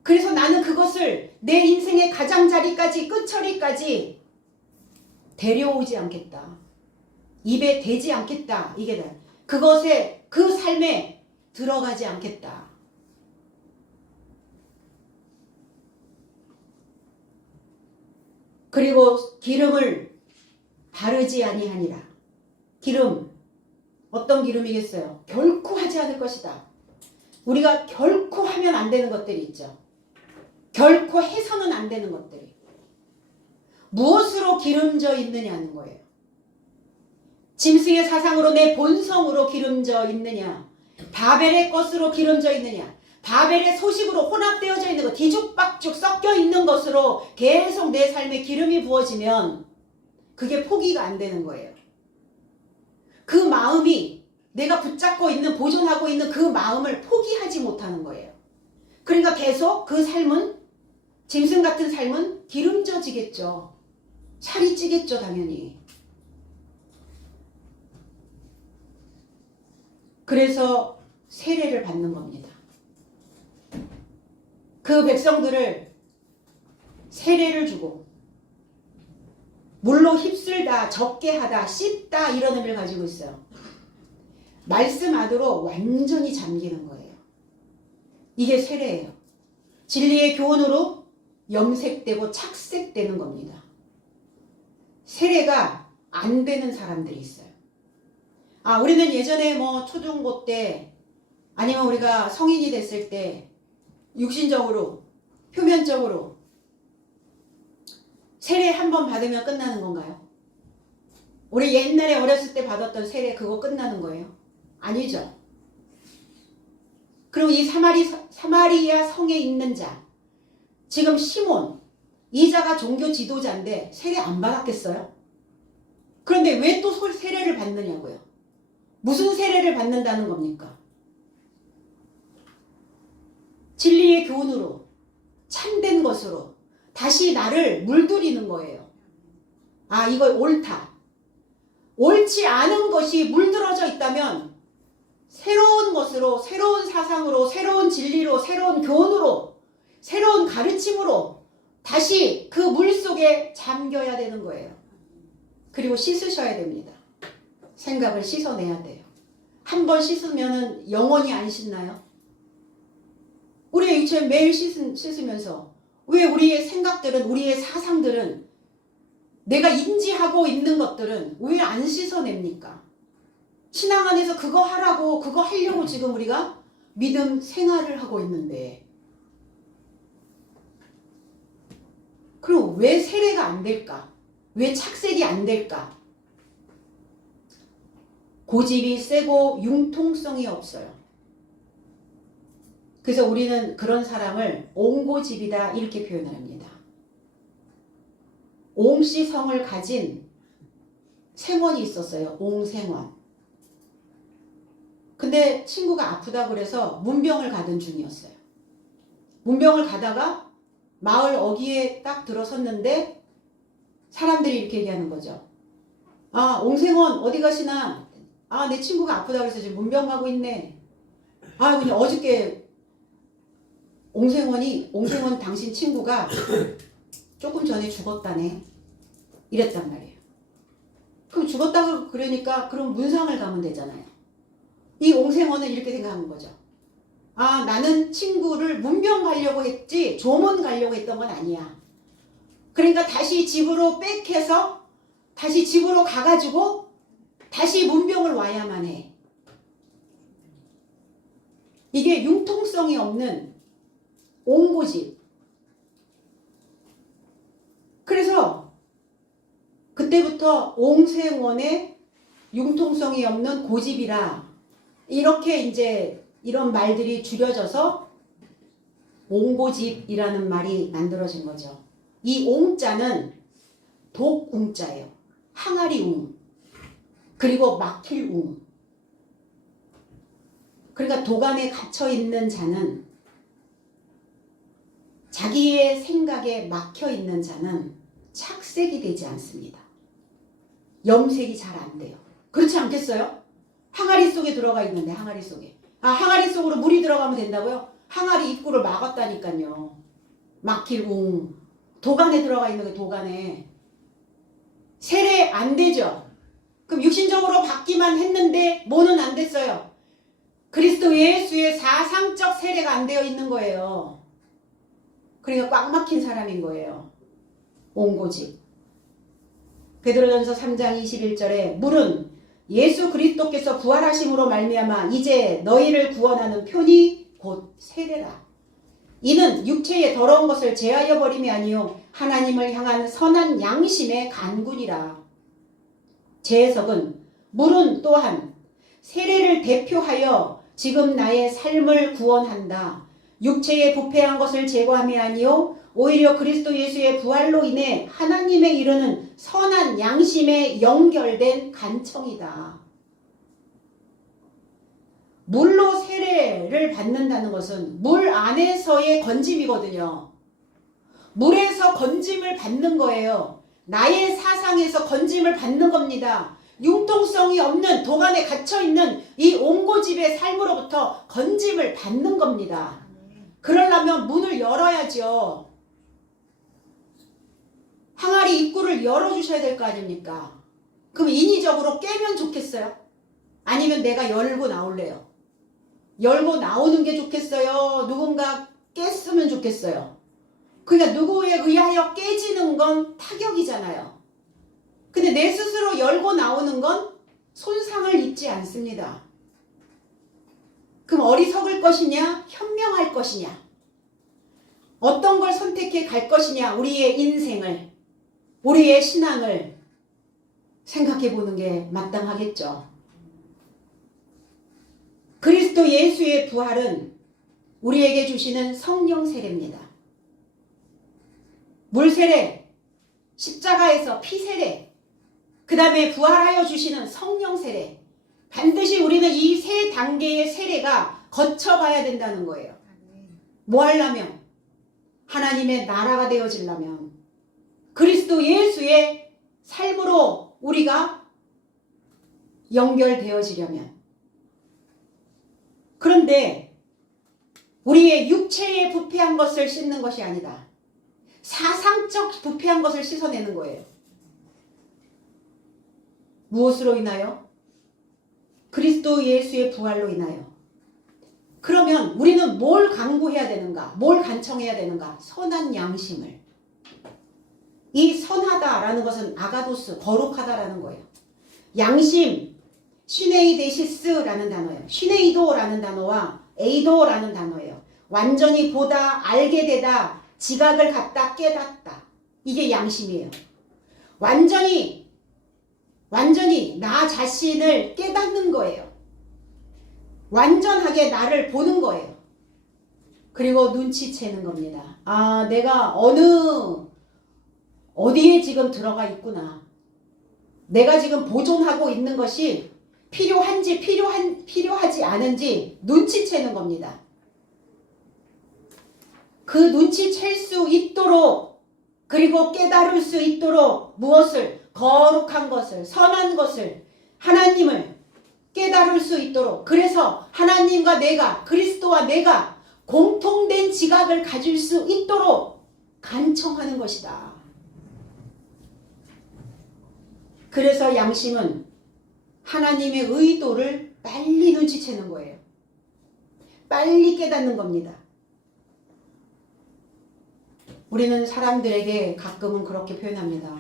그래서 나는 그것을 내 인생의 가장자리까지 끝처리까지 데려오지 않겠다. 입에 대지 않겠다. 이게 그것에 그 삶에 들어가지 않겠다. 그리고 기름을 바르지 아니하니라. 기름 어떤 기름이겠어요? 결코 하지 않을 것이다. 우리가 결코 하면 안 되는 것들이 있죠. 결코 해서는 안 되는 것들이. 무엇으로 기름져 있느냐는 거예요. 짐승의 사상으로 내 본성으로 기름져 있느냐, 바벨의 것으로 기름져 있느냐, 바벨의 소식으로 혼합되어져 있는 것, 뒤죽박죽 섞여 있는 것으로 계속 내 삶에 기름이 부어지면 그게 포기가 안 되는 거예요. 그 마음이 내가 붙잡고 있는, 보존하고 있는 그 마음을 포기하지 못하는 거예요. 그러니까 계속 그 삶은, 짐승 같은 삶은 기름져지겠죠. 살이 찌겠죠, 당연히. 그래서 세례를 받는 겁니다. 그 백성들을 세례를 주고 물로 휩쓸다, 적게 하다, 씹다 이런 의미를 가지고 있어요. 말씀 안으로 완전히 잠기는 거예요. 이게 세례예요. 진리의 교훈으로 염색되고 착색되는 겁니다. 세례가 안 되는 사람들이 있어요. 우리는 예전에 뭐 초중고 때 아니면 우리가 성인이 됐을 때 육신적으로, 표면적으로 세례 한 번 받으면 끝나는 건가요? 우리 옛날에 어렸을 때 받았던 세례 그거 끝나는 거예요? 아니죠. 그리고 이 사마리아 성에 있는 자, 지금 시몬, 이 자가 종교 지도자인데 세례 안 받았겠어요? 그런데 왜 또 세례를 받느냐고요? 무슨 세례를 받는다는 겁니까? 진리의 교훈으로, 참된 것으로 다시 나를 물들이는 거예요. 이거 옳다. 옳지 않은 것이 물들어져 있다면 새로운 것으로, 새로운 사상으로, 새로운 진리로, 새로운 교훈으로, 새로운 가르침으로 다시 그 물 속에 잠겨야 되는 거예요. 그리고 씻으셔야 됩니다. 생각을 씻어내야 돼요. 한 번 씻으면 영원히 안 씻나요? 우리의 육체 매일 씻으면서 왜 우리의 생각들은, 우리의 사상들은, 내가 인지하고 있는 것들은 왜 안 씻어냅니까? 신앙 안에서 그거 하라고, 그거 하려고 지금 우리가 믿음 생활을 하고 있는데, 그럼 왜 세례가 안 될까? 왜 착색이 안 될까? 고집이 세고 융통성이 없어요. 그래서 우리는 그런 사람을 옹고집이다 이렇게 표현을 합니다. 옹씨성을 가진 생원이 있었어요. 옹생원. 근데 친구가 아프다 그래서 문병을 가던 중이었어요. 문병을 가다가 마을 어귀에 딱 들어섰는데 사람들이 이렇게 얘기하는 거죠. 옹생원 어디 가시나? 내 친구가 아프다 그래서 지금 문병 가고 있네. 그냥 어저께 옹생원 당신 친구가 조금 전에 죽었다네. 이랬단 말이에요. 그럼 죽었다고 그러니까 그럼 문상을 가면 되잖아요. 이 옹생원은 이렇게 생각하는 거죠. 나는 친구를 문병 가려고 했지 조문 가려고 했던 건 아니야. 그러니까 다시 집으로 백해서 다시 집으로 가가지고 다시 문병을 와야만 해. 이게 융통성이 없는 옹고집. 그래서 그때부터 옹생원의 융통성이 없는 고집이라 이렇게 이제 이런 말들이 줄여져서 옹고집이라는 말이 만들어진 거죠. 이 옹자는 독웅자예요. 항아리 웅. 그리고 막힐 웅. 그러니까 도간에 갇혀 있는 자는, 자기의 생각에 막혀 있는 자는 착색이 되지 않습니다. 염색이 잘 안 돼요. 그렇지 않겠어요? 항아리 속에 들어가 있는데, 항아리 속에. 항아리 속으로 물이 들어가면 된다고요? 항아리 입구를 막았다니까요. 막힐 웅. 도간에 들어가 있는 게 도간에. 세례 안 되죠? 그럼 육신적으로 받기만 했는데 뭐는 안 됐어요? 그리스도 예수의 사상적 세례가 안 되어 있는 거예요. 그러니까 꽉 막힌 사람인 거예요. 옹고집. 베드로전서 3장 21절에 물은 예수 그리스도께서 부활하심으로 말미암아 이제 너희를 구원하는 표니 곧 세례라. 이는 육체의 더러운 것을 제하여 버림이 아니요 하나님을 향한 선한 양심의 간군이라. 재해석은 물은 또한 세례를 대표하여 지금 나의 삶을 구원한다. 육체의 부패한 것을 제거함이 아니요 오히려 그리스도 예수의 부활로 인해 하나님에 이르는 선한 양심에 연결된 간청이다. 물로 세례를 받는다는 것은 물 안에서의 건짐이거든요. 물에서 건짐을 받는 거예요. 나의 사상에서 건짐을 받는 겁니다. 융통성이 없는 도간에 갇혀있는 이 옹고집의 삶으로부터 건짐을 받는 겁니다. 그러려면 문을 열어야죠. 항아리 입구를 열어주셔야 될 거 아닙니까? 그럼 인위적으로 깨면 좋겠어요? 아니면 내가 열고 나올래요? 열고 나오는 게 좋겠어요? 누군가 깼으면 좋겠어요? 그러니까 누구에 의하여 깨지는 건 타격이잖아요. 근데 내 스스로 열고 나오는 건 손상을 입지 않습니다. 그럼 어리석을 것이냐? 현명할 것이냐? 어떤 걸 선택해 갈 것이냐? 우리의 인생을, 우리의 신앙을 생각해 보는 게 마땅하겠죠. 그리스도 예수의 부활은 우리에게 주시는 성령 세례입니다. 물 세례, 십자가에서 피 세례, 그 다음에 부활하여 주시는 성령 세례. 반드시 우리는 이 세 단계의 세례가 거쳐가야 된다는 거예요. 뭐 하려면? 하나님의 나라가 되어지려면, 그리스도 예수의 삶으로 우리가 연결되어지려면. 그런데 우리의 육체의 부패한 것을 씻는 것이 아니다. 사상적 부패한 것을 씻어내는 거예요. 무엇으로 인하여? 그리스도 예수의 부활로 인하여. 그러면 우리는 뭘 강구해야 되는가? 뭘 간청해야 되는가? 선한 양심을. 이 선하다라는 것은 아가도스, 거룩하다라는 거예요. 양심, 시네이데시스라는 단어예요. 시네이도라는 단어와 에이도라는 단어예요. 완전히 보다, 알게 되다, 지각을 갖다, 깨닫다. 이게 양심이에요. 완전히 나 자신을 깨닫는 거예요. 완전하게 나를 보는 거예요. 그리고 눈치채는 겁니다. 내가 어디에 지금 들어가 있구나. 내가 지금 보존하고 있는 것이 필요한지 필요하지 않은지 눈치채는 겁니다. 그 눈치챌 수 있도록, 그리고 깨달을 수 있도록 무엇을? 거룩한 것을, 선한 것을, 하나님을 깨달을 수 있도록, 그래서 하나님과 내가, 그리스도와 내가 공통된 지각을 가질 수 있도록 간청하는 것이다. 그래서 양심은 하나님의 의도를 빨리 눈치채는 거예요. 빨리 깨닫는 겁니다. 우리는 사람들에게 가끔은 그렇게 표현합니다.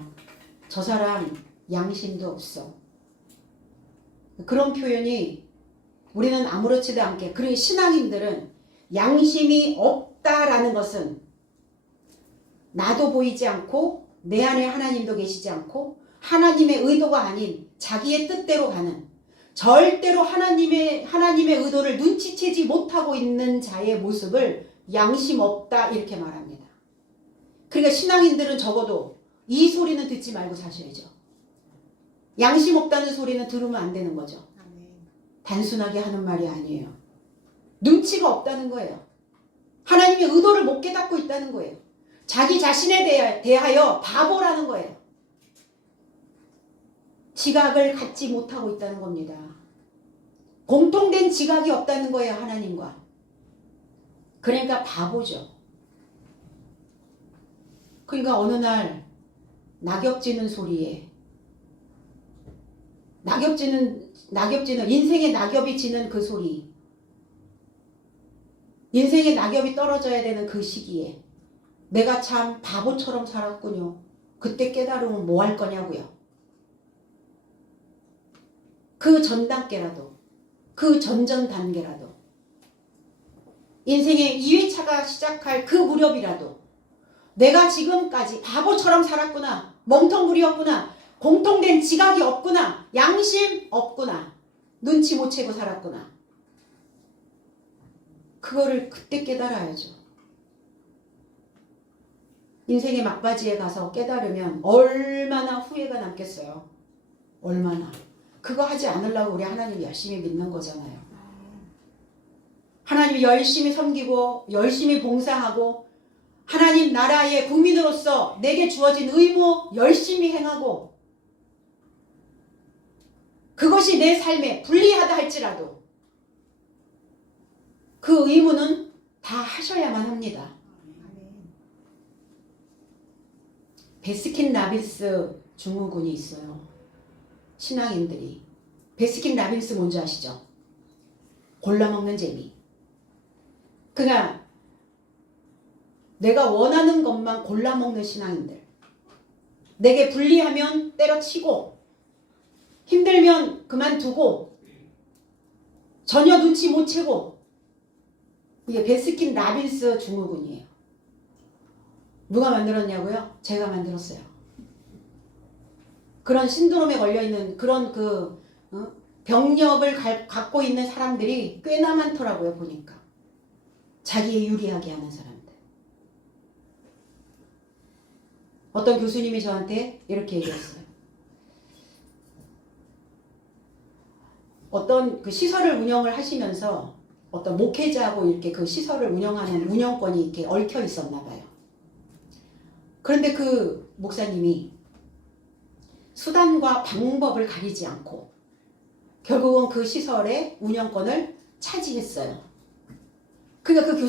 저 사람 양심도 없어. 그런 표현이 우리는 아무렇지도 않게, 그리고 신앙인들은 양심이 없다라는 것은 나도 보이지 않고 내 안에 하나님도 계시지 않고 하나님의 의도가 아닌 자기의 뜻대로 가는, 절대로 하나님의 의도를 눈치채지 못하고 있는 자의 모습을 양심 없다 이렇게 말합니다. 그러니까 신앙인들은 적어도 이 소리는 듣지 말고 사셔야죠. 양심 없다는 소리는 들으면 안 되는 거죠. 단순하게 하는 말이 아니에요. 눈치가 없다는 거예요. 하나님의 의도를 못 깨닫고 있다는 거예요. 자기 자신에 대하여 바보라는 거예요. 지각을 갖지 못하고 있다는 겁니다. 공통된 지각이 없다는 거예요, 하나님과. 그러니까 바보죠. 그러니까 어느 날 낙엽 지는 소리에, 낙엽 지는 인생의 낙엽이 지는 그 소리, 인생의 낙엽이 떨어져야 되는 그 시기에 내가 참 바보처럼 살았군요. 그때 깨달으면 뭐 할 거냐고요. 그 전 단계라도, 그 전전 단계라도, 인생의 2회차가 시작할 그 무렵이라도 내가 지금까지 바보처럼 살았구나, 멍텅구리였구나, 공통된 지각이 없구나, 양심 없구나, 눈치 못 채고 살았구나. 그거를 그때 깨달아야죠. 인생의 막바지에 가서 깨달으면 얼마나 후회가 남겠어요. 얼마나. 그거 하지 않으려고 우리 하나님 열심히 믿는 거잖아요. 하나님 열심히 섬기고 열심히 봉사하고 하나님 나라의 국민으로서 내게 주어진 의무 열심히 행하고 그것이 내 삶에 불리하다 할지라도 그 의무는 다 하셔야만 합니다. 베스킨 라빈스 증후군이 있어요. 신앙인들이. 베스킨 라빈스 뭔지 아시죠? 골라먹는 재미. 그러니까 내가 원하는 것만 골라먹는 신앙인들. 내게 불리하면 때려치고 힘들면 그만두고 전혀 눈치 못 채고. 이게 베스킨 라빈스 증후군이에요. 누가 만들었냐고요? 제가 만들었어요. 그런 신드롬에 걸려있는 그런 병력을 갖고 있는 사람들이 꽤나 많더라고요. 보니까. 자기에 유리하게 하는 사람들. 어떤 교수님이 저한테 이렇게 얘기했어요. 어떤 그 시설을 운영을 하시면서 어떤 목회자하고 이렇게 그 시설을 운영하는 운영권이 이렇게 얽혀 있었나 봐요. 그런데 그 목사님이 수단과 방법을 가리지 않고 결국은 그 시설의 운영권을 차지했어요. 그러니까 그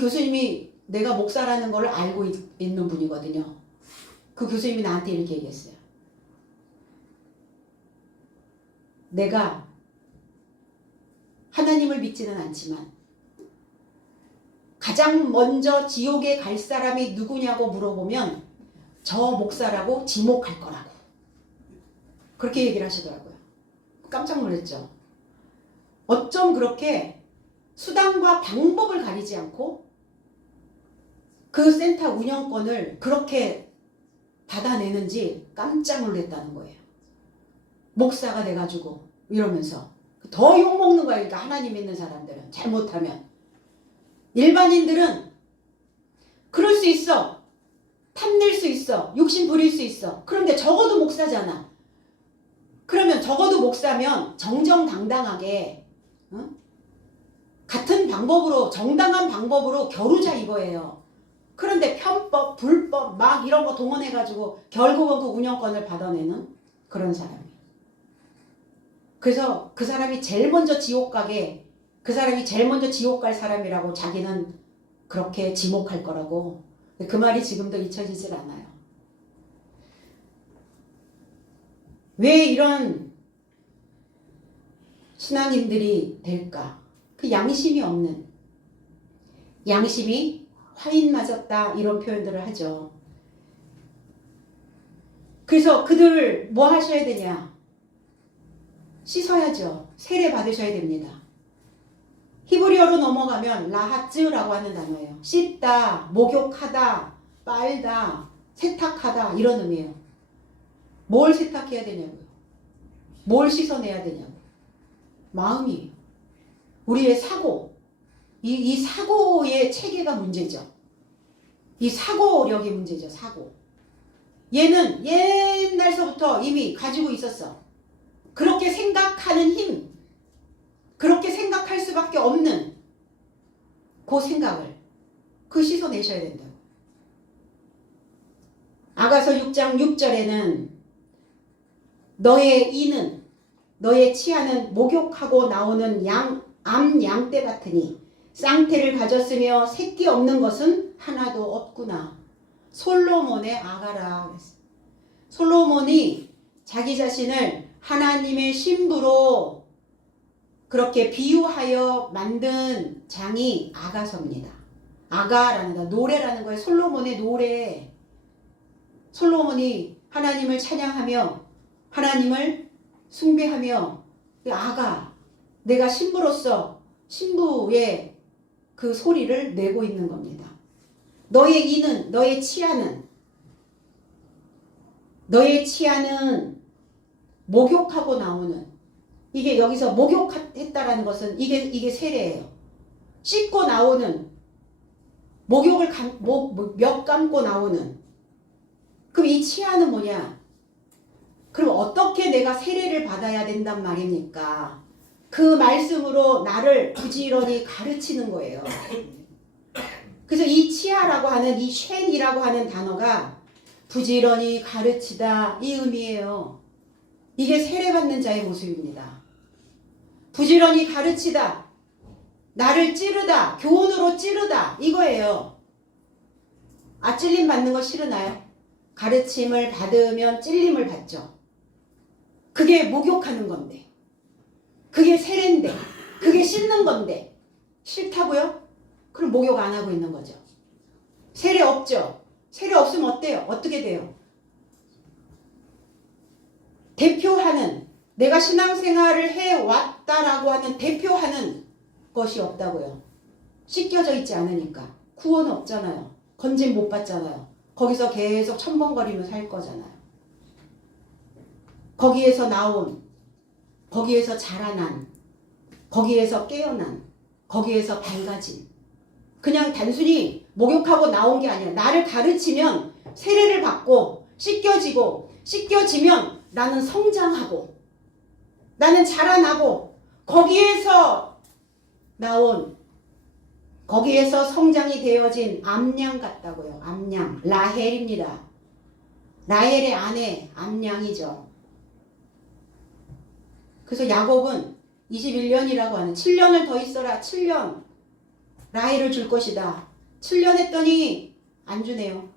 교수님이 내가 목사라는 걸 알고 있는 분이거든요. 그 교수님이 나한테 이렇게 얘기했어요. 내가 하나님을 믿지는 않지만 가장 먼저 지옥에 갈 사람이 누구냐고 물어보면 저 목사라고 지목할 거라고. 그렇게 얘기를 하시더라고요. 깜짝 놀랐죠. 어쩜 그렇게 수단과 방법을 가리지 않고 그 센터 운영권을 그렇게 받아내는지 깜짝 놀랐다는 거예요. 목사가 돼가지고 이러면서 더 욕먹는 거예요. 그러니까 하나님 믿는 사람들은 잘못하면. 일반인들은 그럴 수 있어. 탐낼 수 있어. 욕심 부릴 수 있어. 그런데 적어도 목사잖아. 그러면 적어도 목사면 정정당당하게 같은 방법으로 정당한 방법으로 겨루자 이거예요. 그런데 편법, 불법 막 이런 거 동원해가지고 결국은 그 운영권을 받아내는 그런 사람이에요. 그래서 그 사람이 제일 먼저 지옥 가게, 그 사람이 제일 먼저 지옥 갈 사람이라고 자기는 그렇게 지목할 거라고. 그 말이 지금도 잊혀지질 않아요. 왜 이런 신앙인들이 될까? 그 양심이 없는, 양심이 화인 맞았다 이런 표현들을 하죠. 그래서 그들을 뭐 하셔야 되냐? 씻어야죠. 세례 받으셔야 됩니다. 히브리어로 넘어가면 라하츠라고 하는 단어예요. 씻다, 목욕하다, 빨다, 세탁하다 이런 의미예요. 뭘 세탁해야 되냐고요. 뭘 씻어내야 되냐고. 마음이에요. 우리의 사고. 이 사고의 체계가 문제죠. 이 사고력이 문제죠. 사고. 얘는 옛날서부터 이미 가지고 있었어. 그렇게 생각하는 힘. 그렇게 생각할 수밖에 없는 그 생각을 씻어내셔야 된다. 아가서 6장 6절에는 너의 이는 너의 치아는 목욕하고 나오는 암양떼 같으니 쌍태를 가졌으며 새끼 없는 것은 하나도 없구나. 솔로몬의 아가라. 솔로몬이 자기 자신을 하나님의 신부로 그렇게 비유하여 만든 장이 아가서입니다. 아가라는 거, 노래라는 거예요. 솔로몬의 노래. 솔로몬이 하나님을 찬양하며 하나님을 숭배하며 아가, 내가 신부로서 신부의 그 소리를 내고 있는 겁니다. 너의 이는, 너의 치아는 목욕하고 나오는, 이게 여기서 목욕했다라는 것은 이게 세례예요. 씻고 나오는, 목욕을 몇 감고 나오는. 그럼 이 치아는 뭐냐? 그럼 어떻게 내가 세례를 받아야 된단 말입니까? 그 말씀으로 나를 부지런히 가르치는 거예요. 그래서 이 치아라고 하는, 이 쉔이라고 하는 단어가 부지런히 가르치다, 이 의미예요. 이게 세례받는 자의 모습입니다. 부지런히 가르치다, 나를 찌르다, 교훈으로 찌르다, 이거예요. 아, 찔림 받는 거 싫으나요? 가르침을 받으면 찔림을 받죠. 그게 목욕하는 건데, 그게 세례인데, 그게 씻는 건데 싫다고요? 그럼 목욕 안 하고 있는 거죠. 세례 없죠. 세례 없으면 어때요? 어떻게 돼요? 대표하는, 내가 신앙생활을 해왔다라고 하는 대표하는 것이 없다고요. 씻겨져 있지 않으니까. 구원 없잖아요. 건진 못 받잖아요. 거기서 계속 첨벙거리며 살 거잖아요. 거기에서 나온, 거기에서 자라난, 거기에서 깨어난, 거기에서 밝아진. 그냥 단순히 목욕하고 나온 게 아니라 나를 가르치면 세례를 받고 씻겨지고, 씻겨지면 나는 성장하고 나는 자라나고, 거기에서 나온, 거기에서 성장이 되어진 암양 같다고요. 암양. 라헬입니다. 라헬의 아내 암양이죠. 그래서 야곱은 21년이라고 하는, 7년을 더 있어라. 7년 라헬을 줄 것이다. 7년 했더니 안 주네요.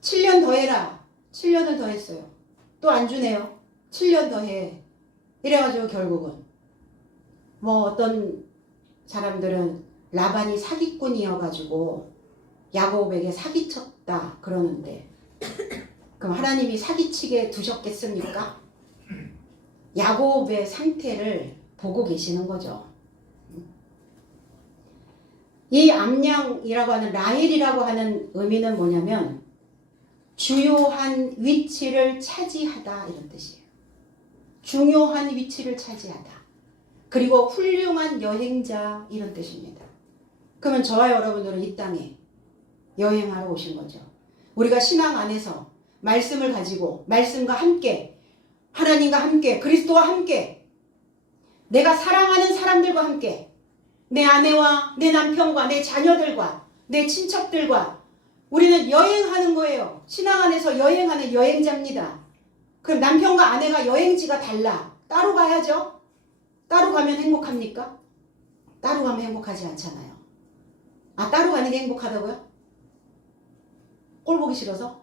7년 더 해라. 7년을 더 했어요. 또 안 주네요. 7년 더 해. 이래가지고 결국은 뭐 어떤 사람들은 라반이 사기꾼이어가지고 야곱에게 사기쳤다 그러는데, 그럼 하나님이 사기치게 두셨겠습니까? 야곱의 상태를 보고 계시는 거죠. 이 암양이라고 하는, 라헬이라고 하는 의미는 뭐냐면 주요한 위치를 차지하다, 이런 뜻이에요. 중요한 위치를 차지하다. 그리고 훌륭한 여행자, 이런 뜻입니다. 그러면 저와 여러분들은 이 땅에 여행하러 오신 거죠. 우리가 신앙 안에서 말씀을 가지고 말씀과 함께, 하나님과 함께, 그리스도와 함께, 내가 사랑하는 사람들과 함께, 내 아내와 내 남편과 내 자녀들과 내 친척들과 우리는 여행하는 거예요. 신앙 안에서 여행하는 여행자입니다. 그럼 남편과 아내가 여행지가 달라. 따로 가야죠. 따로 가면 행복합니까? 따로 가면 행복하지 않잖아요. 아, 따로 가는 게 행복하다고요? 꼴 보기 싫어서?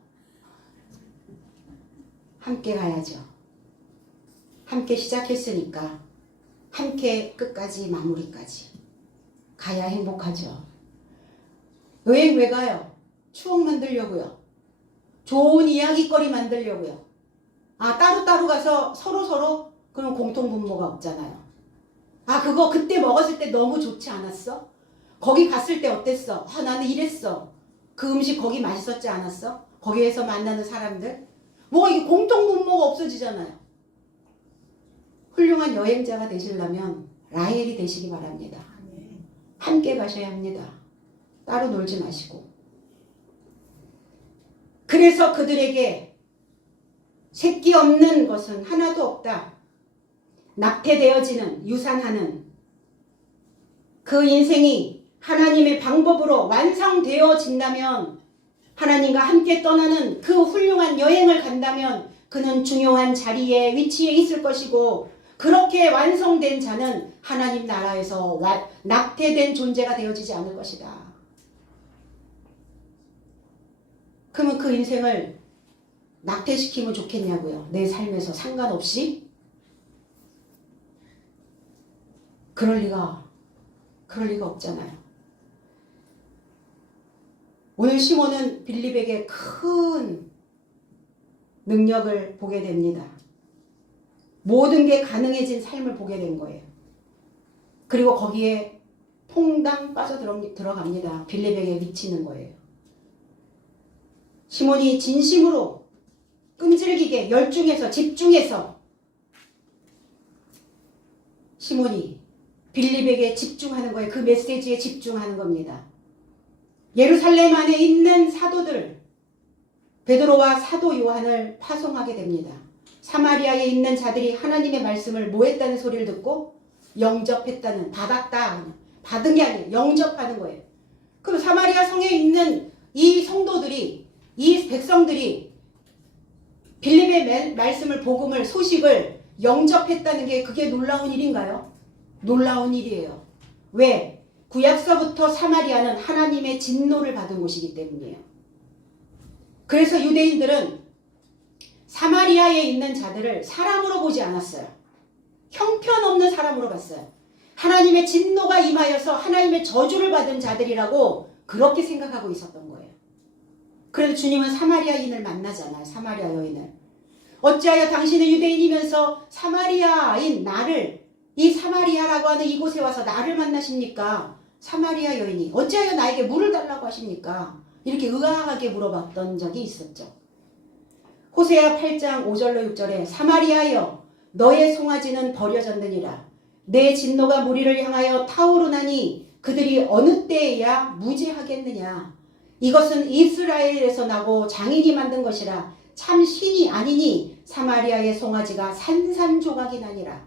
함께 가야죠. 함께 시작했으니까 함께 끝까지, 마무리까지 가야 행복하죠. 여행 왜 가요? 추억 만들려고요. 좋은 이야기거리 만들려고요. 아, 따로따로 가서 서로 그럼 공통분모가 없잖아요. 아, 그거 그때 먹었을 때 너무 좋지 않았어? 거기 갔을 때 어땠어? 아, 나는 이랬어. 그 음식 거기 맛있었지 않았어? 거기에서 만나는 사람들? 뭐가 이게 공통분모가 없어지잖아요. 훌륭한 여행자가 되시려면 라헬이 되시기 바랍니다. 함께 가셔야 합니다. 따로 놀지 마시고. 그래서 그들에게 새끼 없는 것은 하나도 없다. 낙태되어지는, 유산하는 그 인생이 하나님의 방법으로 완성되어진다면, 하나님과 함께 떠나는 그 훌륭한 여행을 간다면 그는 중요한 자리에 위치해 있을 것이고, 그렇게 완성된 자는 하나님 나라에서 낙태된 존재가 되어지지 않을 것이다. 그러면 그 인생을 낙태시키면 좋겠냐고요? 내 삶에서 상관없이? 그럴 리가 없잖아요. 오늘 시몬은 빌립에게 큰 능력을 보게 됩니다. 모든 게 가능해진 삶을 보게 된 거예요. 그리고 거기에 퐁당 빠져 들어갑니다. 빌립에게 미치는 거예요. 시몬이 진심으로 끈질기게 열중해서 집중해서 시몬이 빌립에게 집중하는 거예요. 그 메시지에 집중하는 겁니다. 예루살렘 안에 있는 사도들, 베드로와 사도 요한을 파송하게 됩니다. 사마리아에 있는 자들이 하나님의 말씀을 뭐 했다는 소리를 듣고 영접했다는, 받았다, 받은 게 아니에요. 영접하는 거예요. 그럼 사마리아 성에 있는 이 성도들이, 이 백성들이 빌립의 말씀을, 복음을, 소식을 영접했다는 게 그게 놀라운 일인가요? 놀라운 일이에요. 왜? 구약서부터 사마리아는 하나님의 진노를 받은 곳이기 때문이에요. 그래서 유대인들은 사마리아에 있는 자들을 사람으로 보지 않았어요. 형편없는 사람으로 봤어요. 하나님의 진노가 임하여서 하나님의 저주를 받은 자들이라고 그렇게 생각하고 있었던 거예요. 그래도 주님은 사마리아인을 만나잖아요. 사마리아 여인을. 어찌하여 당신은 유대인이면서 사마리아인 나를, 이 사마리아라고 하는 이곳에 와서 나를 만나십니까? 사마리아 여인이 어찌하여 나에게 물을 달라고 하십니까? 이렇게 의아하게 물어봤던 적이 있었죠. 호세아 8장 5절로 6절에 사마리아여 너의 송아지는 버려졌느니라. 내 진노가 무리를 향하여 타오르나니 그들이 어느 때에야 무죄하겠느냐. 이것은 이스라엘에서 나고 장인이 만든 것이라 참 신이 아니니 사마리아의 송아지가 산산조각이 나니라.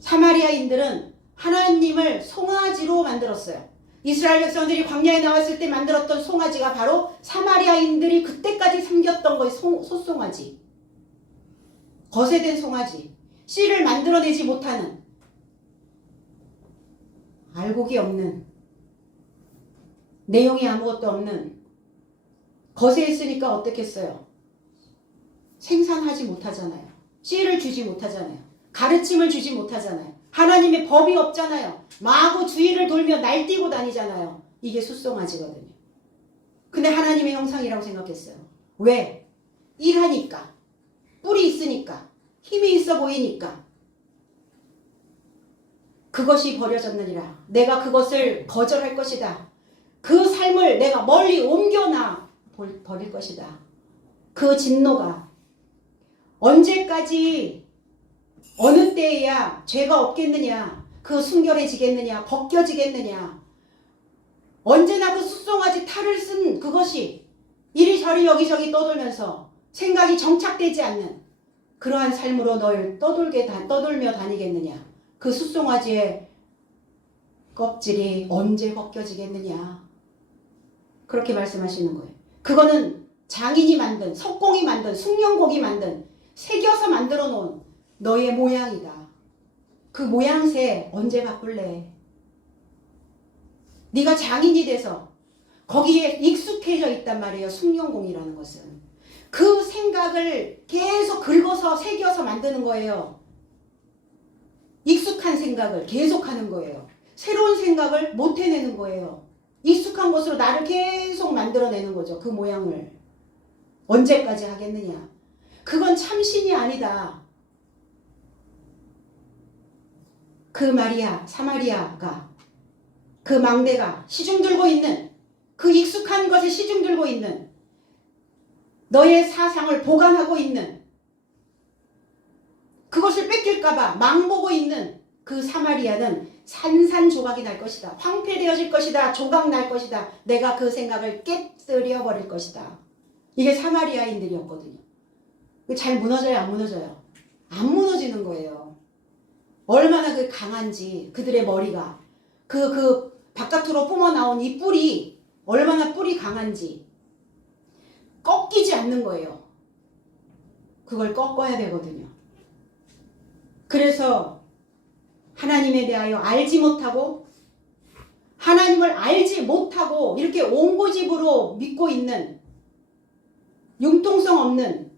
사마리아인들은 하나님을 송아지로 만들었어요. 이스라엘 백성들이 광야에 나왔을 때 만들었던 송아지가 바로 사마리아인들이 그때까지 섬겼던 거의 소송아지. 거세된 송아지. 씨를 만들어내지 못하는, 알곡이 없는, 내용이 아무것도 없는, 거세했으니까 어떻겠어요? 생산하지 못하잖아요. 씨를 주지 못하잖아요. 가르침을 주지 못하잖아요. 하나님의 법이 없잖아요. 마구 주위를 돌며 날뛰고 다니잖아요. 이게 숫송아지거든요. 근데 하나님의 형상이라고 생각했어요. 왜? 일하니까. 뿔이 있으니까. 힘이 있어 보이니까. 그것이 버려졌느니라. 내가 그것을 거절할 것이다. 그 삶을 내가 멀리 옮겨놔 버릴 것이다. 그 진노가 언제까지, 어느 때에야 죄가 없겠느냐, 그 순결해지겠느냐, 벗겨지겠느냐. 언제나 그 숫송아지 탈을 쓴 그것이 이리저리 여기저기 떠돌면서 생각이 정착되지 않는 그러한 삶으로 널 떠돌며 다니겠느냐. 그 숫송아지의 껍질이 언제 벗겨지겠느냐. 그렇게 말씀하시는 거예요. 그거는 장인이 만든, 석공이 만든, 숭늉곡이 만든, 새겨서 만들어 놓은 너의 모양이다. 그 모양새 언제 바꿀래? 네가 장인이 돼서 거기에 익숙해져 있단 말이에요. 숭늉공이라는 것은. 그 생각을 계속 긁어서 새겨서 만드는 거예요. 익숙한 생각을 계속하는 거예요. 새로운 생각을 못 해내는 거예요. 익숙한 것으로 나를 계속 만들어내는 거죠. 그 모양을. 언제까지 하겠느냐. 그건 참신이 아니다. 그 마리아, 사마리아가, 그 망대가 시중 들고 있는, 그 익숙한 것에 시중 들고 있는 너의 사상을 보관하고 있는, 그것을 뺏길까봐 망보고 있는 그 사마리아는 산산조각이 날 것이다. 황폐되어질 것이다. 조각 날 것이다. 내가 그 생각을 깨뜨려 버릴 것이다. 이게 사마리아인들이었거든요. 잘 무너져요? 안 무너져요? 안 무너지는 거예요. 얼마나 그 강한지, 그들의 머리가 그 바깥으로 뿜어나온 이 뿔이 얼마나 뿔이 강한지 꺾이지 않는 거예요. 그걸 꺾어야 되거든요. 그래서 하나님에 대하여 알지 못하고, 하나님을 알지 못하고 이렇게 옹고집으로 믿고 있는 융통성 없는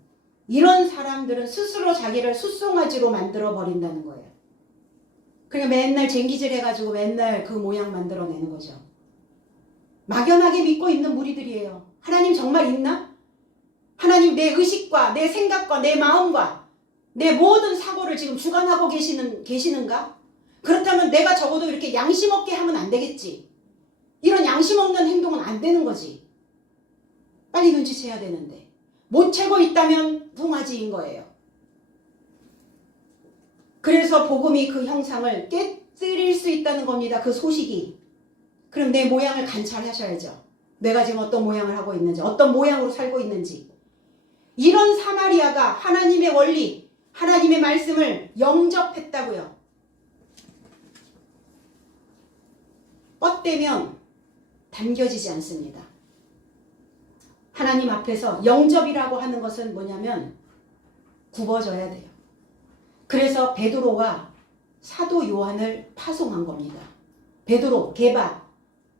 이런 사람들은 스스로 자기를 숫송아지로 만들어 버린다는 거예요. 그러니까 맨날 쟁기질 해가지고 맨날 그 모양 만들어내는 거죠. 막연하게 믿고 있는 무리들이에요. 하나님 정말 있나? 하나님 내 의식과 내 생각과 내 마음과 내 모든 사고를 지금 주관하고 계시는가? 그렇다면 내가 적어도 이렇게 양심 없게 하면 안 되겠지. 이런 양심 없는 행동은 안 되는 거지. 빨리 눈치채야 되는데. 못 채고 있다면 송아지인 거예요. 그래서 복음이 그 형상을 깨뜨릴 수 있다는 겁니다. 그 소식이. 그럼 내 모양을 관찰하셔야죠. 내가 지금 어떤 모양을 하고 있는지, 어떤 모양으로 살고 있는지. 이런 사마리아가 하나님의 원리, 하나님의 말씀을 영접했다고요. 뻗대면 당겨지지 않습니다. 하나님 앞에서 영접이라고 하는 것은 뭐냐면 굽어져야 돼요. 그래서 베드로와 사도 요한을 파송한 겁니다. 베드로, 게바,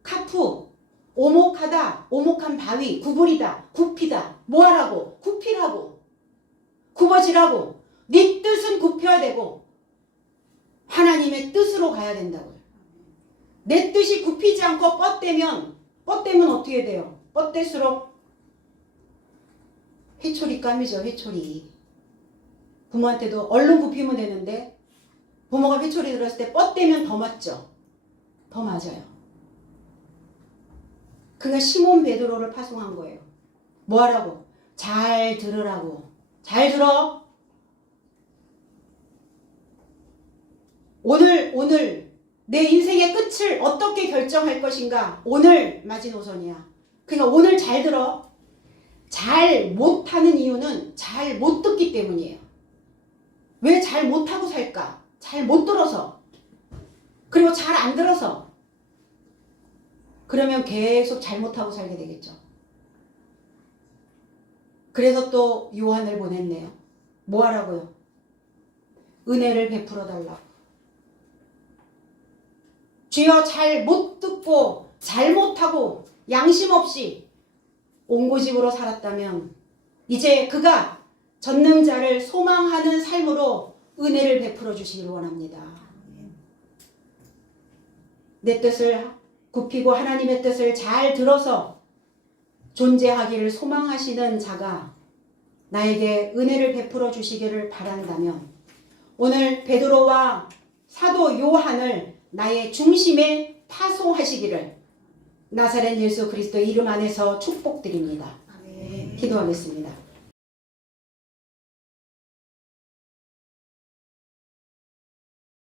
카프, 오목하다, 오목한 바위, 구부리다, 굽히다, 뭐하라고? 굽히라고, 굽어지라고. 네 뜻은 굽혀야 되고 하나님의 뜻으로 가야 된다고요. 내 뜻이 굽히지 않고 뻗대면 어떻게 돼요? 뻗댈수록 회초리 감이죠. 회초리. 부모한테도 얼른 굽히면 되는데 부모가 회초리 들었을 때 뻗대면 더 맞죠. 더 맞아요. 그가 시몬 베드로를 파송한 거예요. 뭐하라고? 잘 들으라고. 잘 들어. 오늘 내 인생의 끝을 어떻게 결정할 것인가? 오늘 마지노선이야. 그러니까 오늘 잘 들어. 잘 못하는 이유는 잘 못 듣기 때문이에요. 왜 잘 못하고 살까? 잘 못 들어서. 그리고 잘 안 들어서. 그러면 계속 잘못하고 살게 되겠죠. 그래서 또 요한을 보냈네요. 뭐 하라고요? 은혜를 베풀어 달라고. 주여 잘 못 듣고 잘못하고 양심 없이 옹고집으로 살았다면 이제 그가 전능자를 소망하는 삶으로 은혜를 베풀어 주시길 원합니다. 내 뜻을 굽히고 하나님의 뜻을 잘 들어서 존재하기를 소망하시는 자가 나에게 은혜를 베풀어 주시기를 바란다면 오늘 베드로와 사도 요한을 나의 중심에 파송하시기를 나사렛 예수 그리스도 이름 안에서 축복드립니다. 기도하겠습니다.